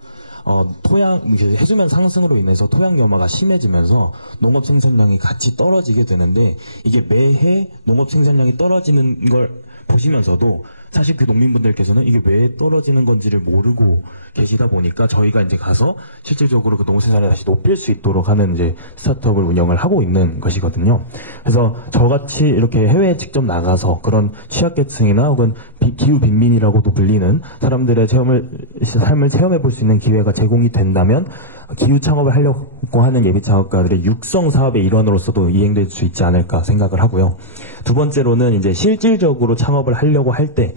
해수면 상승으로 인해서 토양 염화가 심해지면서 농업 생산량이 같이 떨어지게 되는데 이게 매해 농업 생산량이 떨어지는 걸 보시면서도 사실 그 농민분들께서는 이게 왜 떨어지는 건지를 모르고 계시다 보니까 저희가 이제 가서 실질적으로 그 농업 생산을 다시 높일 수 있도록 하는 이제 스타트업을 운영을 하고 있는 것이거든요. 그래서 저같이 이렇게 해외에 직접 나가서 그런 취약계층이나 혹은 기후 빈민이라고도 불리는 사람들의 삶을 체험해 볼 수 있는 기회가 제공이 된다면 기후 창업을 하려고 하는 예비 창업가들의 육성 사업의 일환으로서도 이행될 수 있지 않을까 생각을 하고요. 두 번째로는 이제 실질적으로 창업을 하려고 할 때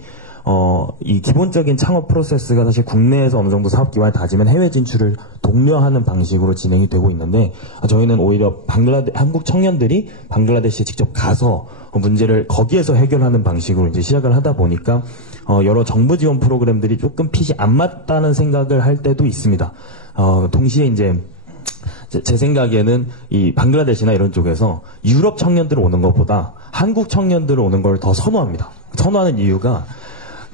이 기본적인 창업 프로세스가 사실 국내에서 어느 정도 사업 기반을 다지면 해외 진출을 독려하는 방식으로 진행이 되고 있는데 저희는 오히려 한국 청년들이 방글라데시에 직접 가서 문제를 거기에서 해결하는 방식으로 이제 시작을 하다 보니까 여러 정부 지원 프로그램들이 조금 핏이 안 맞다는 생각을 할 때도 있습니다. 동시에 이제 제 생각에는 이 방글라데시나 이런 쪽에서 유럽 청년들 오는 것보다 한국 청년들 오는 걸 더 선호합니다. 선호하는 이유가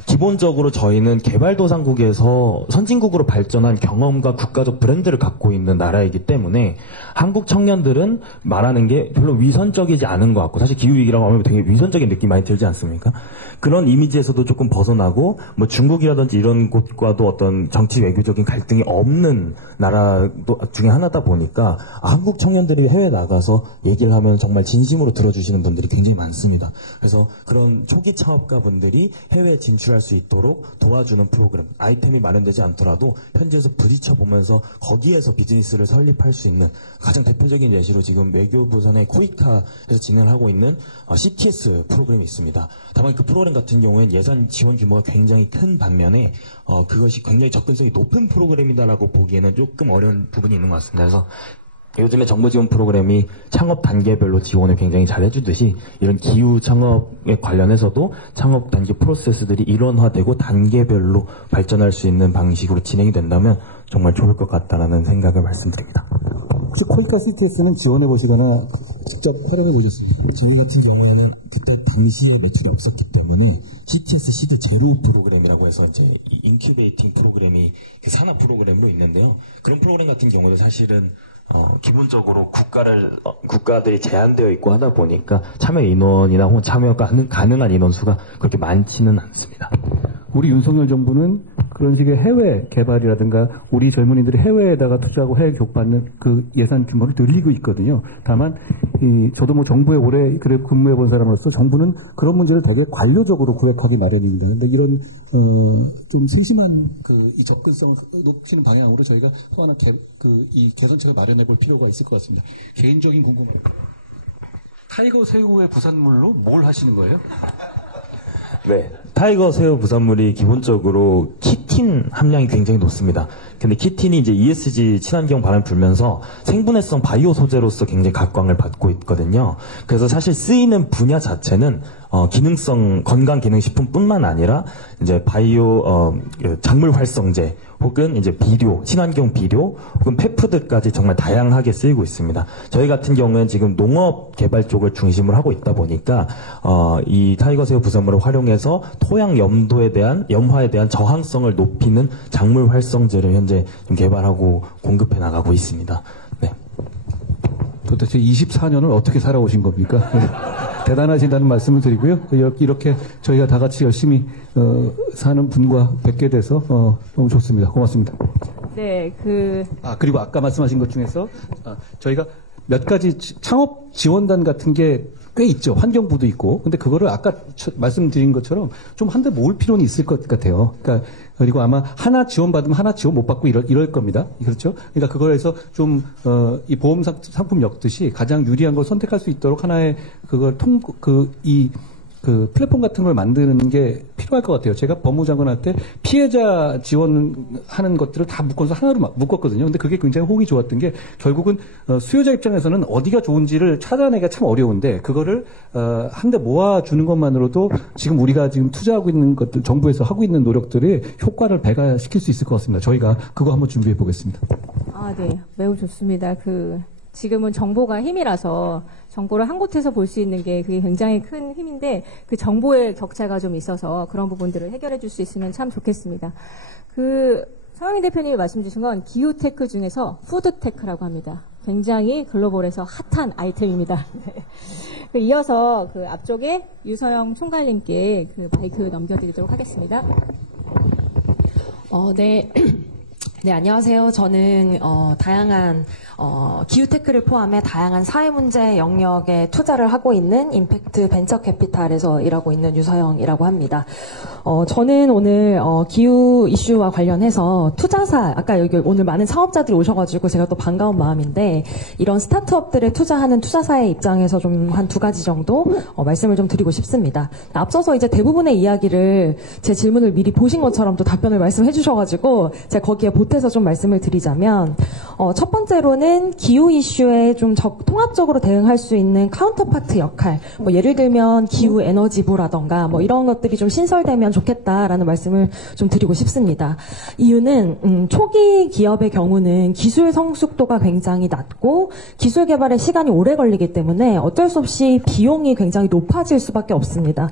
기본적으로 저희는 개발도상국에서 선진국으로 발전한 경험과 국가적 브랜드를 갖고 있는 나라이기 때문에 한국 청년들은 말하는 게 별로 위선적이지 않은 것 같고 사실 기후위기라고 하면 되게 위선적인 느낌 많이 들지 않습니까? 그런 이미지에서도 조금 벗어나고 뭐 중국이라든지 이런 곳과도 어떤 정치 외교적인 갈등이 없는 나라 중에 하나다 보니까 한국 청년들이 해외 나가서 얘기를 하면 정말 진심으로 들어주시는 분들이 굉장히 많습니다. 그래서 그런 초기 창업가 분들이 해외에 진출할 수 있도록 도와주는 프로그램, 아이템이 마련되지 않더라도 현지에서 부딪혀보면서 거기에서 비즈니스를 설립할 수 있는 가장 대표적인 예시로 지금 외교부 산하의 코이카에서 진행을 하고 있는 CTS 프로그램이 있습니다. 다만 그 프로그램 같은 경우에는 예산 지원 규모가 굉장히 큰 반면에 그것이 굉장히 접근성이 높은 프로그램이다라고 보기에는 조금 어려운 부분이 있는 것 같습니다. 그래서 요즘에 정부 지원 프로그램이 창업 단계별로 지원을 굉장히 잘 해주듯이 이런 기후 창업에 관련해서도 창업 단계 프로세스들이 일원화되고 단계별로 발전할 수 있는 방식으로 진행이 된다면 정말 좋을 것 같다라는 생각을 말씀드립니다. 혹시 코이카 CTS는 지원해 보시거나 직접 활용해 보셨습니까? 저희 같은 경우에는 그때 당시에 매출이 없었기 때문에 CTS 시드 제로 프로그램이라고 해서 이제 인큐베이팅 프로그램이 그 산하 프로그램으로 있는데요. 그런 프로그램 같은 경우는 사실은 기본적으로 국가들이 제한되어 있고 하다 보니까 참여 인원이나 혹은 참여가 가능한 인원 수가 그렇게 많지는 않습니다. 우리 윤석열 정부는 그런 식의 해외 개발이라든가 우리 젊은이들이 해외에다가 투자하고 해외 교육받는 그 예산 규모를 늘리고 있거든요. 다만 저도 뭐 정부에 오래 근무해 본 사람으로서 정부는 그런 문제를 되게 관료적으로 구획하기 마련입니다. 근데 이런 좀 세심한 이 접근성을 높이는 방향으로 저희가 또 하나 이 개선책을 마련해 볼 필요가 있을 것 같습니다. 개인적인 궁금함. 타이거 새우의 부산물로 뭘 하시는 거예요? 네, 타이거 새우 부산물이 기본적으로 키틴 함량이 굉장히 높습니다. 근데 키틴이 이제 ESG 친환경 바람이 불면서 생분해성 바이오 소재로서 굉장히 각광을 받고 있거든요. 그래서 사실 쓰이는 분야 자체는 기능성 건강 기능 식품뿐만 아니라 이제 바이오 작물 활성제 혹은 이제 비료, 친환경 비료, 혹은 펫푸드까지 정말 다양하게 쓰이고 있습니다. 저희 같은 경우는 지금 농업 개발 쪽을 중심으로 하고 있다 보니까 이 타이거새우 부산물을 활용해서 토양 염화에 대한 저항성을 높이는 작물 활성제를 현재 좀 개발하고 공급해 나가고 있습니다. 네. 도대체 24년을 어떻게 살아오신 겁니까? 대단하신다는 말씀을 드리고요. 이렇게 저희가 다 같이 열심히 사는 분과 뵙게 돼서 너무 좋습니다. 고맙습니다. 네, 그리고 아까 말씀하신 것 중에서 저희가 몇 가지 창업 지원단 같은 게 꽤 있죠. 환경부도 있고. 근데 그거를 아까 말씀드린 것처럼 좀 한데 모을 필요는 있을 것 같아요. 그러니까 그리고 아마 하나 지원받으면 하나 지원 못 받고 이럴 겁니다. 그렇죠? 그러니까 그거에서 좀 이 보험 상품 엮듯이 가장 유리한 걸 선택할 수 있도록 하나의 그걸 그 플랫폼 같은 걸 만드는 게 필요할 것 같아요. 제가 법무장관 할 때 피해자 지원하는 것들을 다 묶어서 하나로 묶었거든요. 근데 그게 굉장히 호응이 좋았던 게 결국은 수요자 입장에서는 어디가 좋은지를 찾아내기가 참 어려운데 그거를 한데 모아주는 것만으로도 지금 우리가 지금 투자하고 있는 것들, 정부에서 하고 있는 노력들이 효과를 배가시킬 수 있을 것 같습니다. 저희가 그거 한번 준비해 보겠습니다. 네. 매우 좋습니다. 지금은 정보가 힘이라서 정보를 한 곳에서 볼 수 있는 게 그게 굉장히 큰 힘인데 그 정보의 격차가 좀 있어서 그런 부분들을 해결해 줄 수 있으면 참 좋겠습니다. 서영민 대표님이 말씀 주신 건 기후테크 중에서 푸드테크라고 합니다. 굉장히 글로벌에서 핫한 아이템입니다. 네. 이어서 앞쪽에 유서영 총괄님께 마이크 넘겨드리도록 하겠습니다. 네. 네, 안녕하세요. 저는 다양한 기후테크를 포함해 다양한 사회 문제 영역에 투자를 하고 있는 임팩트 벤처 캐피탈에서 일하고 있는 유서영이라고 합니다. 저는 오늘 기후 이슈와 관련해서 투자사, 아까 여기 오늘 많은 창업자들이 오셔가지고 제가 또 반가운 마음인데 이런 스타트업들에 투자하는 투자사의 입장에서 좀 한 2가지 정도 말씀을 좀 드리고 싶습니다. 앞서서 이제 대부분의 이야기를 제 질문을 미리 보신 것처럼 또 답변을 말씀해 주셔가지고 제가 거기에 보태서 좀 말씀을 드리자면 첫 번째로는 기후 이슈에 좀 통합적으로 대응할 수 있는 카운터파트 역할, 예를 들면 기후 에너지부라던가 이런 것들이 좀 신설되면 좋겠다라는 말씀을 좀 드리고 싶습니다. 이유는 초기 기업의 경우는 기술 성숙도가 굉장히 낮고 기술 개발에 시간이 오래 걸리기 때문에 어쩔 수 없이 비용이 굉장히 높아질 수밖에 없습니다.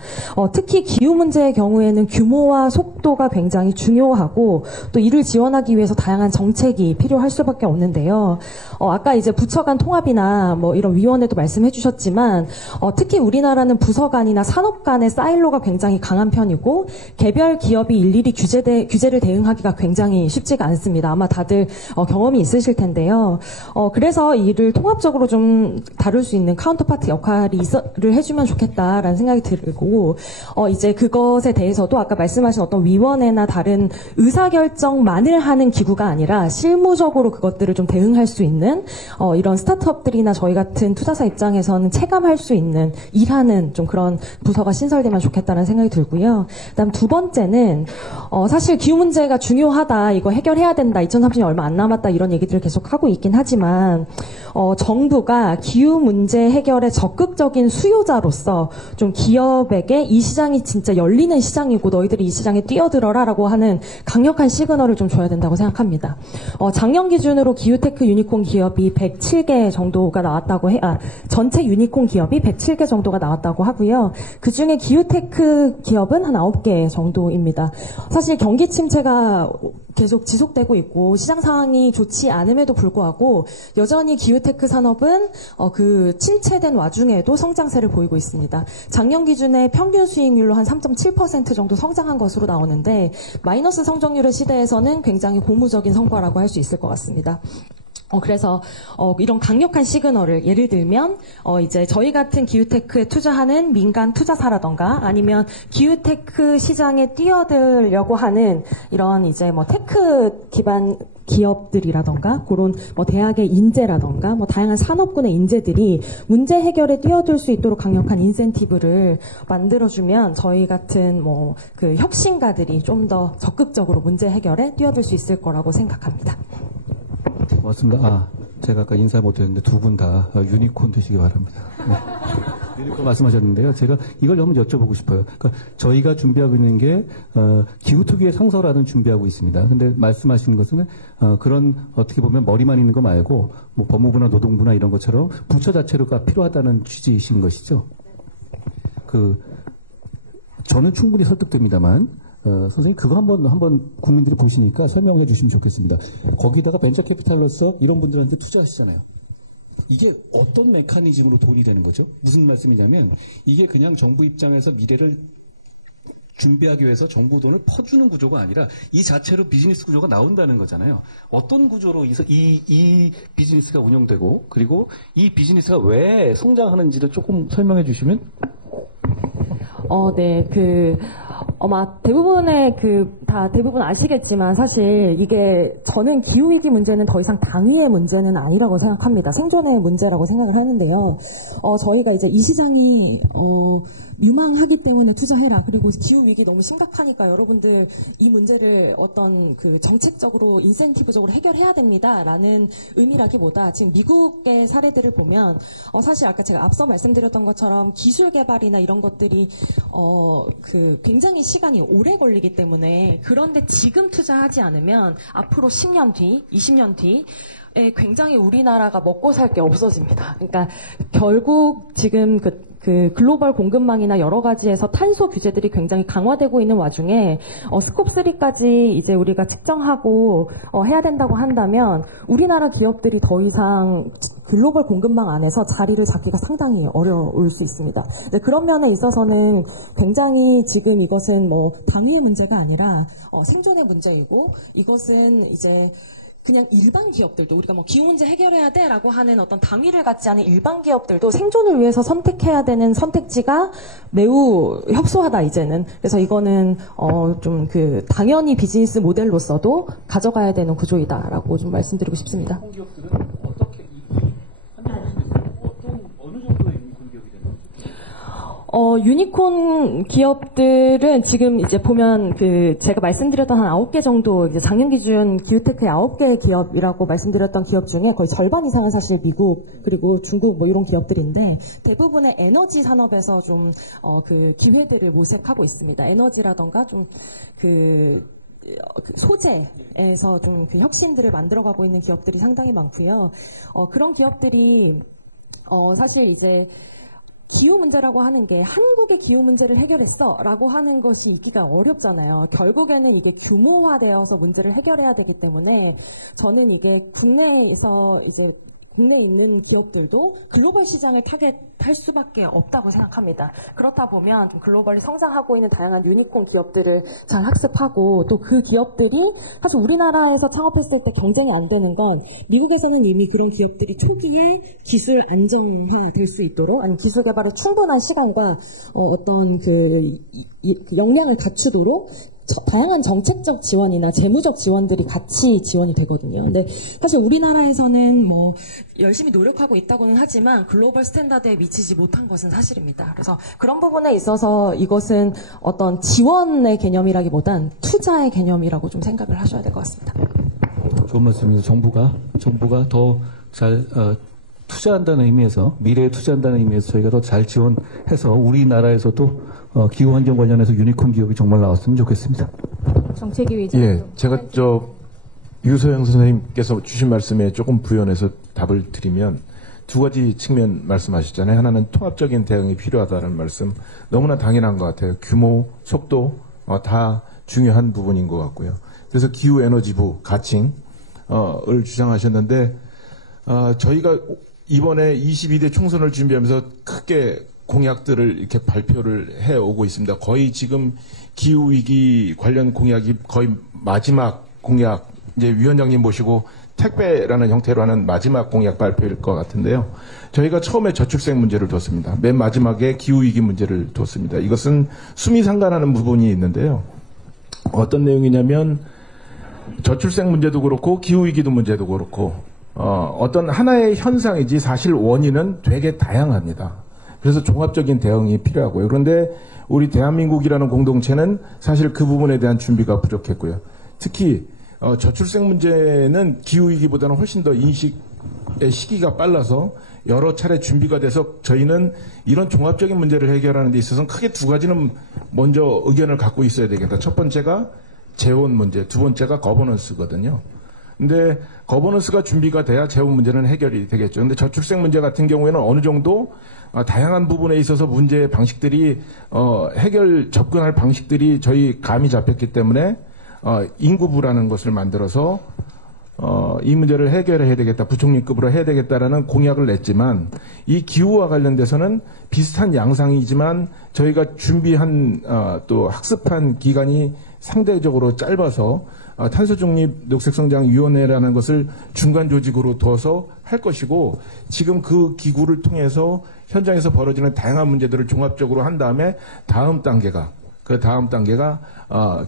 특히 기후 문제의 경우에는 규모와 속도가 굉장히 중요하고 또 이를 지원하기 위해서 다양한 정책이 필요할 수밖에 없는데요. 아까 이제 부처 간 통합이나 이런 위원회도 말씀해 주셨지만 특히 우리나라는 부서 간이나 산업 간의 사일로가 굉장히 강한 편이고 개별 기업이 일일이 규제를 대응하기가 굉장히 쉽지가 않습니다. 아마 다들 경험이 있으실 텐데요. 그래서 이를 통합적으로 좀 다룰 수 있는 카운터파트 역할을 해주면 좋겠다라는 생각이 들고 이제 그것에 대해서도 아까 말씀하신 어떤 위원회나 다른 의사결정만을 하는 기구가 아니라 실무적으로 그것들을 좀 대응할 수 있는 이런 스타트업들이나 저희 같은 투자사 입장에서는 체감할 수 있는 일하는 좀 그런 부서가 신설되면 좋겠다는 생각이 들고요. 그다음 두 번째는 사실 기후 문제가 중요하다, 이거 해결해야 된다, 2030년 얼마 안 남았다 이런 얘기들을 계속 하고 있긴 하지만 정부가 기후 문제 해결에 적극적인 수요자로서 좀 기업에게 이 시장이 진짜 열리는 시장이고 너희들이 이 시장에 뛰어들어라라고 하는 강력한 시그널을 좀 줘야 된다고 생각합니다. 작년 기준으로 기후테크 유니콘 기업이 107개 정도가 나왔다고 전체 유니콘 기업이 107개 정도가 나왔다고 하고요. 그중에 기후테크 기업은 한 9개 정도입니다. 사실 경기 침체가 계속 지속되고 있고 시장 상황이 좋지 않음에도 불구하고 여전히 기후테크 산업은 침체된 와중에도 성장세를 보이고 있습니다. 작년 기준에 평균 수익률로 한 3.7% 정도 성장한 것으로 나오는데 마이너스 성장률의 시대에서는 굉장히 고무적인 성과라고 할 수 있을 것 같습니다. 그래서 이런 강력한 시그널을 예를 들면 이제 저희 같은 기후테크에 투자하는 민간 투자사라던가 아니면 기후테크 시장에 뛰어들려고 하는 이런 이제 테크 기반 기업들이라던가 그런 대학의 인재라던가 다양한 산업군의 인재들이 문제 해결에 뛰어들 수 있도록 강력한 인센티브를 만들어주면 저희 같은 그 혁신가들이 좀 더 적극적으로 문제 해결에 뛰어들 수 있을 거라고 생각합니다. 고맙습니다. 제가 아까 인사 못했는데 두 분 다 유니콘 되시기 바랍니다. 네. 유니콘 말씀하셨는데요. 제가 이걸 한번 여쭤보고 싶어요. 그러니까 저희가 준비하고 있는 게 기후특위의 상서라는 준비하고 있습니다. 근데 말씀하시는 것은 그런 어떻게 보면 머리만 있는 거 말고 뭐 법무부나 노동부나 이런 것처럼 부처 자체가 필요하다는 취지이신 것이죠. 저는 충분히 설득됩니다만 선생님 그거 한번 국민들이 보시니까 설명해 주시면 좋겠습니다. 거기다가 벤처 캐피탈로서 이런 분들한테 투자하시잖아요. 이게 어떤 메커니즘으로 돈이 되는 거죠? 무슨 말씀이냐면 이게 그냥 정부 입장에서 미래를 준비하기 위해서 정부 돈을 퍼주는 구조가 아니라 이 자체로 비즈니스 구조가 나온다는 거잖아요. 어떤 구조로 이 비즈니스가 운영되고 그리고 이 비즈니스가 왜 성장하는지를 조금 설명해 주시면. 네, 아마 대부분 아시겠지만 사실 이게 저는 기후위기 문제는 더 이상 당위의 문제는 아니라고 생각합니다. 생존의 문제라고 생각을 하는데요. 저희가 이제 이 시장이, 유망하기 때문에 투자해라. 그리고 기후위기 너무 심각하니까 여러분들 이 문제를 어떤 정책적으로 인센티브적으로 해결해야 됩니다. 라는 의미라기보다 지금 미국의 사례들을 보면, 사실 아까 제가 앞서 말씀드렸던 것처럼 기술 개발이나 이런 것들이, 굉장히 시간이 오래 걸리기 때문에 그런데 지금 투자하지 않으면 앞으로 10년 뒤, 20년 뒤에 굉장히 우리나라가 먹고 살 게 없어집니다. 그러니까 결국 지금 글로벌 공급망이나 여러 가지에서 탄소 규제들이 굉장히 강화되고 있는 와중에 스콥 3까지 이제 우리가 측정하고 해야 된다고 한다면 우리나라 기업들이 더 이상 글로벌 공급망 안에서 자리를 잡기가 상당히 어려울 수 있습니다. 네, 그런 면에 있어서는 굉장히 지금 이것은 뭐 당위의 문제가 아니라 생존의 문제이고 이것은 이제 그냥 일반 기업들도 우리가 뭐 기후 문제 해결해야 돼라고 하는 어떤 당위를 갖지 않은 일반 기업들도 생존을 위해서 선택해야 되는 선택지가 매우 협소하다 이제는. 그래서 이거는 좀 당연히 비즈니스 모델로서도 가져가야 되는 구조이다라고 좀 말씀드리고 싶습니다. 기업들은 어떻게 어느 정도의 유니콘 기업이 되는 거죠? 유니콘 기업들은 지금 이제 보면 제가 말씀드렸던 한 9개 정도 이제 작년 기준 기후테크의 9개 기업이라고 말씀드렸던 기업 중에 거의 절반 이상은 사실 미국 그리고 중국 뭐 이런 기업들인데 대부분의 에너지 산업에서 좀 기회들을 모색하고 있습니다. 에너지라던가 좀 소재에서 좀 혁신들을 만들어가고 있는 기업들이 상당히 많고요. 그런 기업들이 사실 이제 기후 문제라고 하는 게 한국의 기후 문제를 해결했어 라고 하는 것이 있기가 어렵잖아요. 결국에는 이게 규모화되어서 문제를 해결해야 되기 때문에 저는 이게 국내에서 이제 국내에 있는 기업들도 글로벌 시장을 타겟할 수밖에 없다고 생각합니다. 그렇다 보면 좀 글로벌리 성장하고 있는 다양한 유니콘 기업들을 잘 학습하고 또 그 기업들이 사실 우리나라에서 창업했을 때 경쟁이 안 되는 건 미국에서는 이미 그런 기업들이 초기에 기술 안정화될 수 있도록 아니 기술 개발에 충분한 시간과 어떤 역량을 갖추도록 다양한 정책적 지원이나 재무적 지원들이 같이 지원이 되거든요. 근데 사실 우리나라에서는 뭐 열심히 노력하고 있다고는 하지만 글로벌 스탠다드에 미치지 못한 것은 사실입니다. 그래서 그런 부분에 있어서 이것은 어떤 지원의 개념이라기보단 투자의 개념이라고 좀 생각을 하셔야 될 것 같습니다. 좋은 말씀입니다. 정부가 더 잘 투자한다는 의미에서 미래에 투자한다는 의미에서 저희가 더 잘 지원해서 우리나라에서도 기후 환경 관련해서 유니콘 기업이 정말 나왔으면 좋겠습니다. 정책위 의장. 예, 제가 유소영 선생님께서 주신 말씀에 조금 부연해서 답을 드리면 두 가지 측면 말씀하셨잖아요. 하나는 통합적인 대응이 필요하다는 말씀 너무나 당연한 것 같아요. 규모, 속도 다 중요한 부분인 것 같고요. 그래서 기후에너지부 가칭을 주장하셨는데 저희가 이번에 22대 총선을 준비하면서 크게 공약들을 이렇게 발표를 해오고 있습니다. 거의 지금 기후위기 관련 공약이 거의 마지막 공약, 이제 위원장님 모시고 택배라는 형태로 하는 마지막 공약 발표일 것 같은데요. 저희가 처음에 저출생 문제를 뒀습니다. 맨 마지막에 기후위기 문제를 뒀습니다. 이것은 수미상관하는 부분이 있는데요. 어떤 내용이냐면 저출생 문제도 그렇고 기후위기도 문제도 그렇고 어떤 하나의 현상이지 사실 원인은 되게 다양합니다. 그래서 종합적인 대응이 필요하고요. 그런데 우리 대한민국이라는 공동체는 사실 그 부분에 대한 준비가 부족했고요. 특히 저출생 문제는 기후위기보다는 훨씬 더 인식의 시기가 빨라서 여러 차례 준비가 돼서 저희는 이런 종합적인 문제를 해결하는 데 있어서는 크게 두 가지는 먼저 의견을 갖고 있어야 되겠다. 첫 번째가 재원 문제, 두 번째가 거버넌스거든요. 근데 거버넌스가 준비가 돼야 재원 문제는 해결이 되겠죠. 근데 저출생 문제 같은 경우에는 어느 정도 다양한 부분에 있어서 문제의 방식들이 접근할 방식들이 저희 감이 잡혔기 때문에 인구부라는 것을 만들어서 이 문제를 해결해야 되겠다, 부총리급으로 해야 되겠다라는 공약을 냈지만 이 기후와 관련돼서는 비슷한 양상이지만 저희가 준비한 또 학습한 기간이 상대적으로 짧아서 탄소중립 녹색성장위원회라는 것을 중간 조직으로 둬서 할 것이고 지금 그 기구를 통해서 현장에서 벌어지는 다양한 문제들을 종합적으로 한 다음에 다음 단계가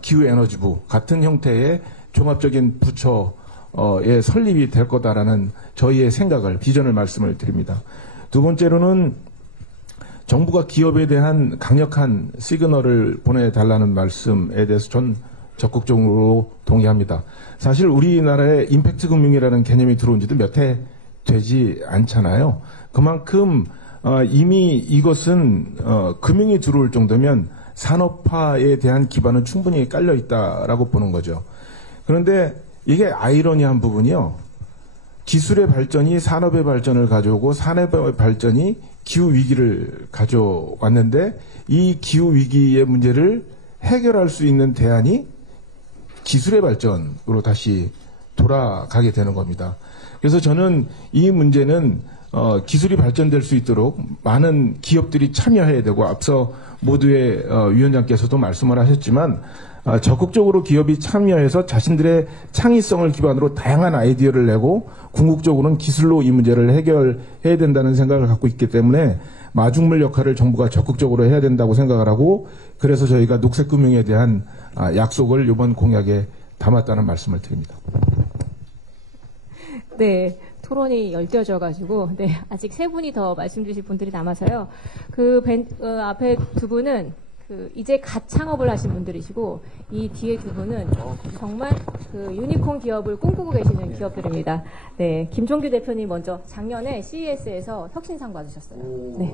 기후에너지부 같은 형태의 종합적인 부처의 설립이 될 거다라는 저희의 생각을 비전을 말씀을 드립니다. 두 번째로는 정부가 기업에 대한 강력한 시그널을 보내달라는 말씀에 대해서 전 적극적으로 동의합니다. 사실 우리나라에 임팩트 금융이라는 개념이 들어온 지도 몇 해 되지 않잖아요. 그만큼 이미 이것은 금융이 들어올 정도면 산업화에 대한 기반은 충분히 깔려 있다라고 보는 거죠. 그런데 이게 아이러니한 부분이요. 기술의 발전이 산업의 발전을 가져오고 산업의 발전이 기후 위기를 가져왔는데 이 기후 위기의 문제를 해결할 수 있는 대안이 기술의 발전으로 다시 돌아가게 되는 겁니다. 그래서 저는 이 문제는 기술이 발전될 수 있도록 많은 기업들이 참여해야 되고 앞서 모두의 위원장께서도 말씀을 하셨지만 적극적으로 기업이 참여해서 자신들의 창의성을 기반으로 다양한 아이디어를 내고 궁극적으로는 기술로 이 문제를 해결해야 된다는 생각을 갖고 있기 때문에 마중물 역할을 정부가 적극적으로 해야 된다고 생각을 하고 그래서 저희가 녹색금융에 대한 약속을 이번 공약에 담았다는 말씀을 드립니다. 네, 토론이 열뎌져가지고 아직 세 분이 더 말씀 주실 분들이 남아서요. 앞에 두 분은 이제 갓 창업을 하신 분들이시고 이 뒤에 두 분은 정말 유니콘 기업을 꿈꾸고 계시는 기업들입니다. 네, 김종규 대표님 먼저 작년에 CES에서 혁신상 받으셨어요. 네.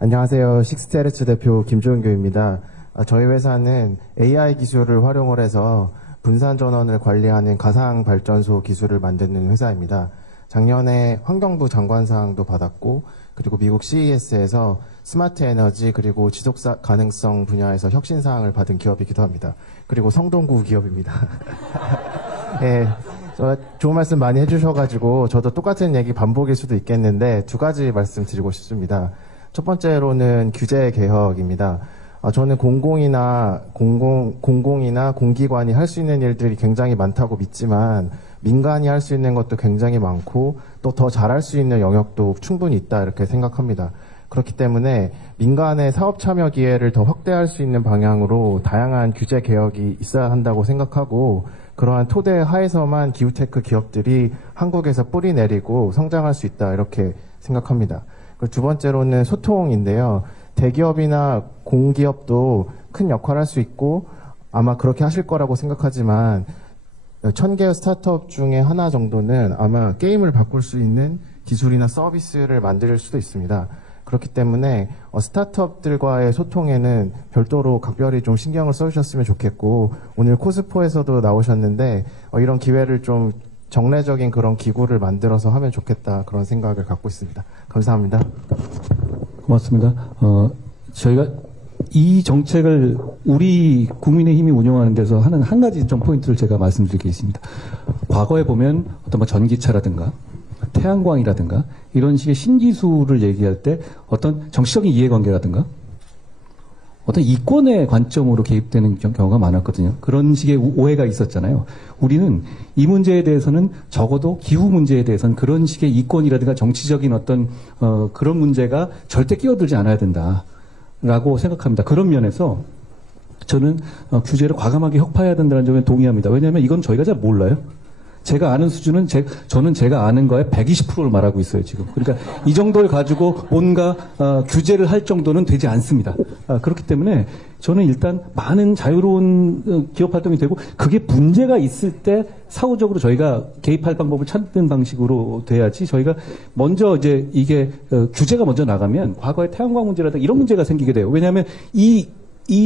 안녕하세요. 식스테르츠 대표 김종규입니다. 저희 회사는 AI 기술을 활용을 해서 분산 전원을 관리하는 가상 발전소 기술을 만드는 회사입니다. 작년에 환경부 장관상도 받았고 그리고 미국 CES에서 스마트 에너지 그리고 지속 가능성 분야에서 혁신상을 받은 기업이기도 합니다. 그리고 성동구 기업입니다. 네, 좋은 말씀 많이 해주셔가지고 저도 똑같은 얘기 반복일 수도 있겠는데 두 가지 말씀드리고 싶습니다. 첫 번째로는 규제 개혁입니다. 저는 공공이나 공기관이 할 수 있는 일들이 굉장히 많다고 믿지만 민간이 할 수 있는 것도 굉장히 많고 또 더 잘할 수 있는 영역도 충분히 있다 이렇게 생각합니다. 그렇기 때문에 민간의 사업 참여 기회를 더 확대할 수 있는 방향으로 다양한 규제 개혁이 있어야 한다고 생각하고 그러한 토대 하에서만 기후테크 기업들이 한국에서 뿌리 내리고 성장할 수 있다 이렇게 생각합니다. 그리고 두 번째로는 소통인데요. 대기업이나 공기업도 큰 역할을 할 수 있고 아마 그렇게 하실 거라고 생각하지만 1000개의 스타트업 중에 하나 정도는 아마 게임을 바꿀 수 있는 기술이나 서비스를 만들 수도 있습니다. 그렇기 때문에 스타트업들과의 소통에는 별도로 각별히 좀 신경을 써주셨으면 좋겠고 오늘 코스포에서도 나오셨는데 이런 기회를 좀 정례적인 그런 기구를 만들어서 하면 좋겠다 그런 생각을 갖고 있습니다. 감사합니다. 고맙습니다. 저희가 이 정책을 우리 국민의힘이 운영하는 데서 하는 한 가지 좀 포인트를 제가 말씀드리겠습니다. 과거에 보면 어떤 전기차라든가 태양광이라든가 이런 식의 신기술을 얘기할 때 어떤 정치적인 이해관계라든가 어떤 이권의 관점으로 개입되는 경우가 많았거든요. 그런 식의 오해가 있었잖아요. 우리는 이 문제에 대해서는 적어도 기후 문제에 대해서는 그런 식의 이권이라든가 정치적인 어떤 그런 문제가 절대 끼어들지 않아야 된다라고 생각합니다. 그런 면에서 저는 규제를 과감하게 혁파해야 된다는 점에 동의합니다. 왜냐하면 이건 저희가 잘 몰라요. 제가 아는 수준은 저는 제가 아는 거에 120%를 말하고 있어요, 지금. 그러니까 이 정도를 가지고 뭔가 규제를 할 정도는 되지 않습니다. 그렇기 때문에 저는 일단 많은 자유로운 기업 활동이 되고 그게 문제가 있을 때 사후적으로 저희가 개입할 방법을 찾는 방식으로 돼야지 저희가 먼저 이제 이게 규제가 먼저 나가면 과거의 태양광 문제라든가 이런 문제가 생기게 돼요. 왜냐하면 이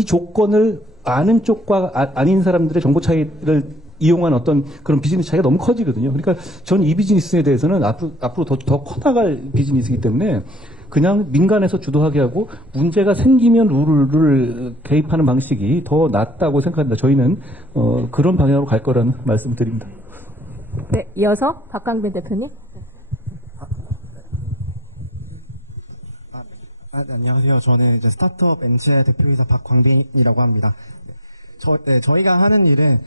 조건을 아는 쪽과 아닌 사람들의 정보 차이를 이용한 어떤 그런 비즈니스 차이가 너무 커지거든요. 그러니까 전 이 비즈니스에 대해서는 앞으로 더 커나갈 비즈니스이기 때문에 그냥 민간에서 주도하게 하고 문제가 생기면 룰을 개입하는 방식이 더 낫다고 생각합니다. 저희는 그런 방향으로 갈 거라는 말씀을 드립니다. 네, 이어서 박광빈 대표님. 네, 안녕하세요. 저는 이제 스타트업 엔체 대표이사 박광빈이라고 합니다. 저희가 하는 일은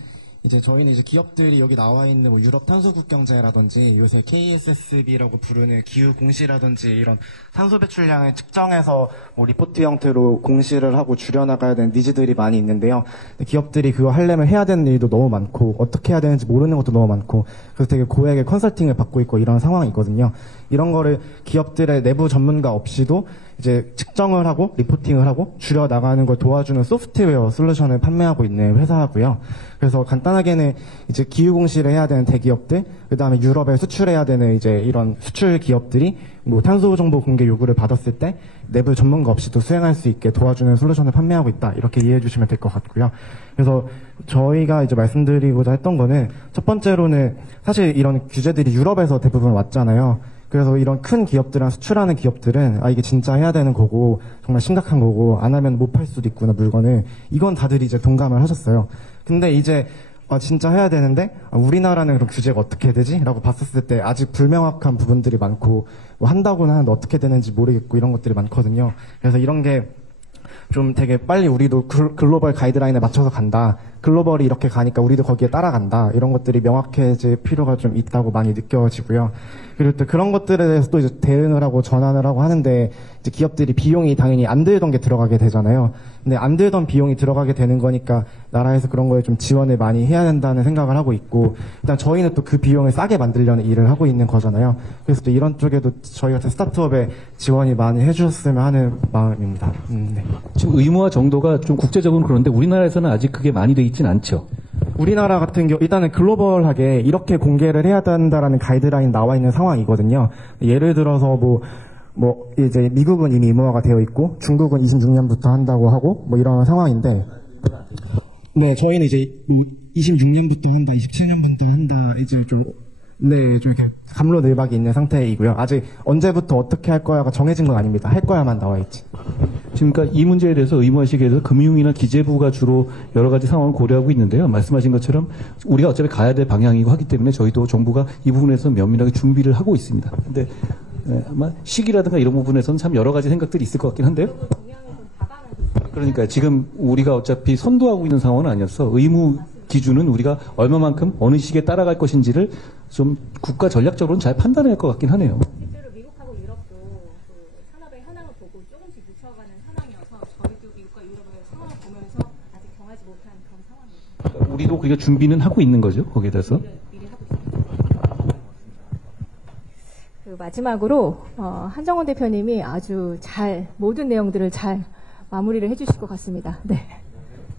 저희는 기업들이 여기 나와 있는 뭐 유럽 탄소국 경제라든지 요새 KSSB라고 부르는 기후 공시라든지 이런 탄소 배출량을 측정해서 뭐 리포트 형태로 공시를 하고 줄여나가야 되는 니즈들이 많이 있는데요. 기업들이 그거 하려면 해야 되는 일도 너무 많고 어떻게 해야 되는지 모르는 것도 너무 많고 그래서 되게 고액의 컨설팅을 받고 있고 이런 상황이 있거든요. 이런 거를 기업들의 내부 전문가 없이도 측정을 하고 리포팅을 하고 줄여나가는 걸 도와주는 소프트웨어 솔루션을 판매하고 있는 회사고요. 그래서 간단하게는 기후 공시를 해야 되는 대기업들, 그 다음에 유럽에 수출해야 되는 이런 수출 기업들이 뭐 탄소 정보 공개 요구를 받았을 때 내부 전문가 없이도 수행할 수 있게 도와주는 솔루션을 판매하고 있다. 이렇게 이해해 주시면 될 것 같고요. 그래서 저희가 말씀드리고자 했던 거는 첫 번째로는 사실 이런 규제들이 유럽에서 대부분 왔잖아요. 그래서 이런 큰 기업들이랑 수출하는 기업들은 이게 진짜 해야 되는 거고 정말 심각한 거고 안 하면 못 팔 수도 있구나 물건을 이건 다들 동감을 하셨어요. 근데 진짜 해야 되는데 우리나라는 그럼 규제가 어떻게 해야 되지? 라고 봤었을 때 아직 불명확한 부분들이 많고 뭐 한다고는 하는데 어떻게 되는지 모르겠고 이런 것들이 많거든요. 그래서 이런 게 좀 되게 빨리 우리도 글로벌 가이드라인에 맞춰서 간다. 글로벌이 이렇게 가니까 우리도 거기에 따라간다. 이런 것들이 명확해질 필요가 좀 있다고 많이 느껴지고요. 그리고 또 그런 것들에 대해서 또 대응을 하고 전환을 하고 하는데 기업들이 비용이 당연히 안 들던 게 들어가게 되잖아요. 근데 안 들던 비용이 들어가게 되는 거니까 나라에서 그런 거에 좀 지원을 많이 해야 된다는 생각을 하고 있고 일단 저희는 또 그 비용을 싸게 만들려는 일을 하고 있는 거잖아요. 그래서 또 이런 쪽에도 저희 같은 스타트업에 지원이 많이 해주셨으면 하는 마음입니다. 네. 지금 의무화 정도가 좀 국제적으로는 그런데 우리나라에서는 아직 그게 많이 돼 있진 않죠. 우리나라 같은 경우 일단은 글로벌하게 이렇게 공개를 해야 된다라는 가이드라인 나와 있는 상황이거든요. 예를 들어서 미국은 이미 의무화가 되어 있고 중국은 26년부터 한다고 하고 이런 상황인데 네, 저희는 26년부터 한다, 27년부터 한다 좀 이렇게 갑로늘박이 있는 상태이고요. 아직 언제부터 어떻게 할 거야가 정해진 건 아닙니다. 할 거야만 나와 있지. 지금 그러니까 이 문제에 대해서 의무화 시기에 대해서 금융이나 기재부가 주로 여러 가지 상황을 고려하고 있는데요. 말씀하신 것처럼 우리가 어차피 가야 될 방향이고 하기 때문에 저희도 정부가 이 부분에서 면밀하게 준비를 하고 있습니다. 근데 아마 시기라든가 이런 부분에서는 참 여러 가지 생각들이 있을 것 같긴 한데요. 그러니까 지금 우리가 어차피 선도하고 있는 상황은 아니어서 의무 기준은 우리가 얼마만큼 어느 시기에 따라갈 것인지를 좀 국가 전략적으로는 잘 판단할 것 같긴 하네요. 실제로 미국하고 유럽도 산업의 현황을 보고 조금씩 늦춰가는 상황이어서 저희도 미국과 유럽의 상황을 보면서 아직 정하지 못한 그런 상황입니다. 그러니까 우리도 그게 준비는 하고 있는 거죠. 거기에 대해서. 미리 하고 있습니다. 마지막으로 한정원 대표님이 아주 잘 모든 내용들을 잘 마무리를 해주실 것 같습니다. 네.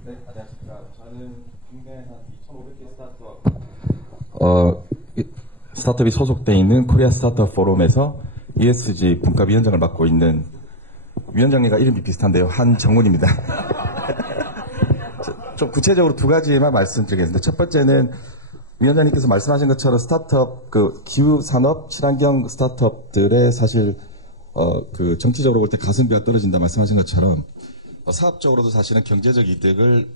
네, 안녕하십니까. 저는 국내 한 2,500개 스타트업이 소속되어 있는 코리아 스타트업 포럼에서 ESG 분과위원장을 맡고 있는 위원장님과 이름이 비슷한데요. 한정훈입니다. 좀 구체적으로 두 가지만 말씀드리겠습니다. 첫 번째는 위원장님께서 말씀하신 것처럼 스타트업, 기후 산업, 친환경 스타트업들의 사실, 정치적으로 볼 때 가성비가 떨어진다 말씀하신 것처럼, 사업적으로도 사실은 경제적 이득을,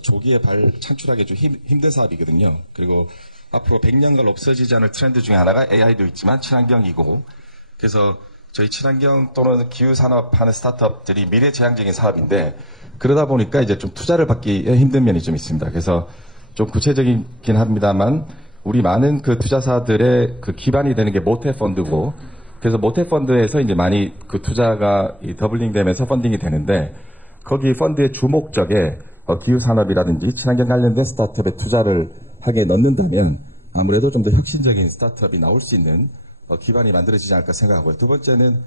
조기에 창출하기 좀 힘든 사업이거든요. 그리고 앞으로 100년간 없어지지 않을 트렌드 중에 하나가 AI도 있지만 친환경이고, 그래서 저희 친환경 또는 기후 산업 하는 스타트업들이 미래지향적인 사업인데, 그러다 보니까 이제 좀 투자를 받기 힘든 면이 좀 있습니다. 그래서 좀 구체적이긴 합니다만 우리 많은 투자사들의 기반이 되는 게 모태펀드고 그래서 모태펀드에서 이제 많이 투자가 더블링 되면서 펀딩이 되는데 거기 펀드의 주목적에 기후산업이라든지 친환경 관련된 스타트업에 투자를 하게 넣는다면 아무래도 좀 더 혁신적인 스타트업이 나올 수 있는 기반이 만들어지지 않을까 생각하고요. 두 번째는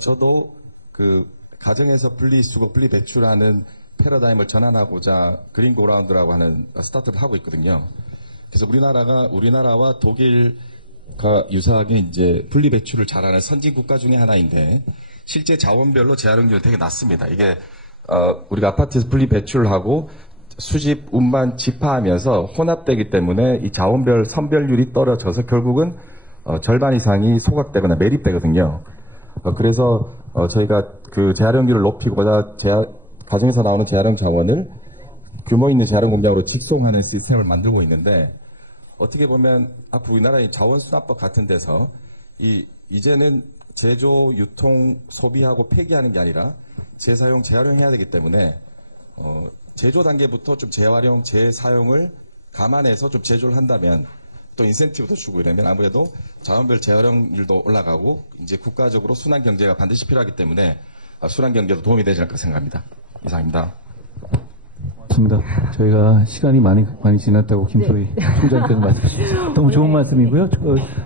저도 그 가정에서 분리수거, 분리배출하는 패러다임을 전환하고자 그린고라운드라고 하는 스타트업을 하고 있거든요. 그래서 우리나라와 독일과 유사하게 이제 분리배출을 잘하는 선진 국가 중에 하나인데 실제 자원별로 재활용률이 되게 낮습니다. 이게 우리가 아파트에서 분리배출을 하고 수집, 운반, 집하하면서 혼합되기 때문에 이 자원별 선별률이 떨어져서 결국은 절반 이상이 소각되거나 매립되거든요. 그래서 저희가 그 재활용률을 높이고자 가정에서 나오는 재활용 자원을 규모 있는 재활용 공장으로 직송하는 시스템을 만들고 있는데 어떻게 보면 앞으로 우리나라의 자원순환법 같은 데서 이제는 제조, 유통, 소비하고 폐기하는 게 아니라 재사용, 재활용해야 되기 때문에 제조 단계부터 좀 재활용, 재사용을 감안해서 좀 제조를 한다면 또 인센티브도 주고 이러면 아무래도 자원별 재활용률도 올라가고 이제 국가적으로 순환 경제가 반드시 필요하기 때문에 순환 경제도 도움이 되지 않을까 생각합니다. 이상입니다. 맞습니다. 저희가 시간이 많이 지났다고 김소희 총장님께서 말씀하셨습니다. 너무 좋은 말씀이고요.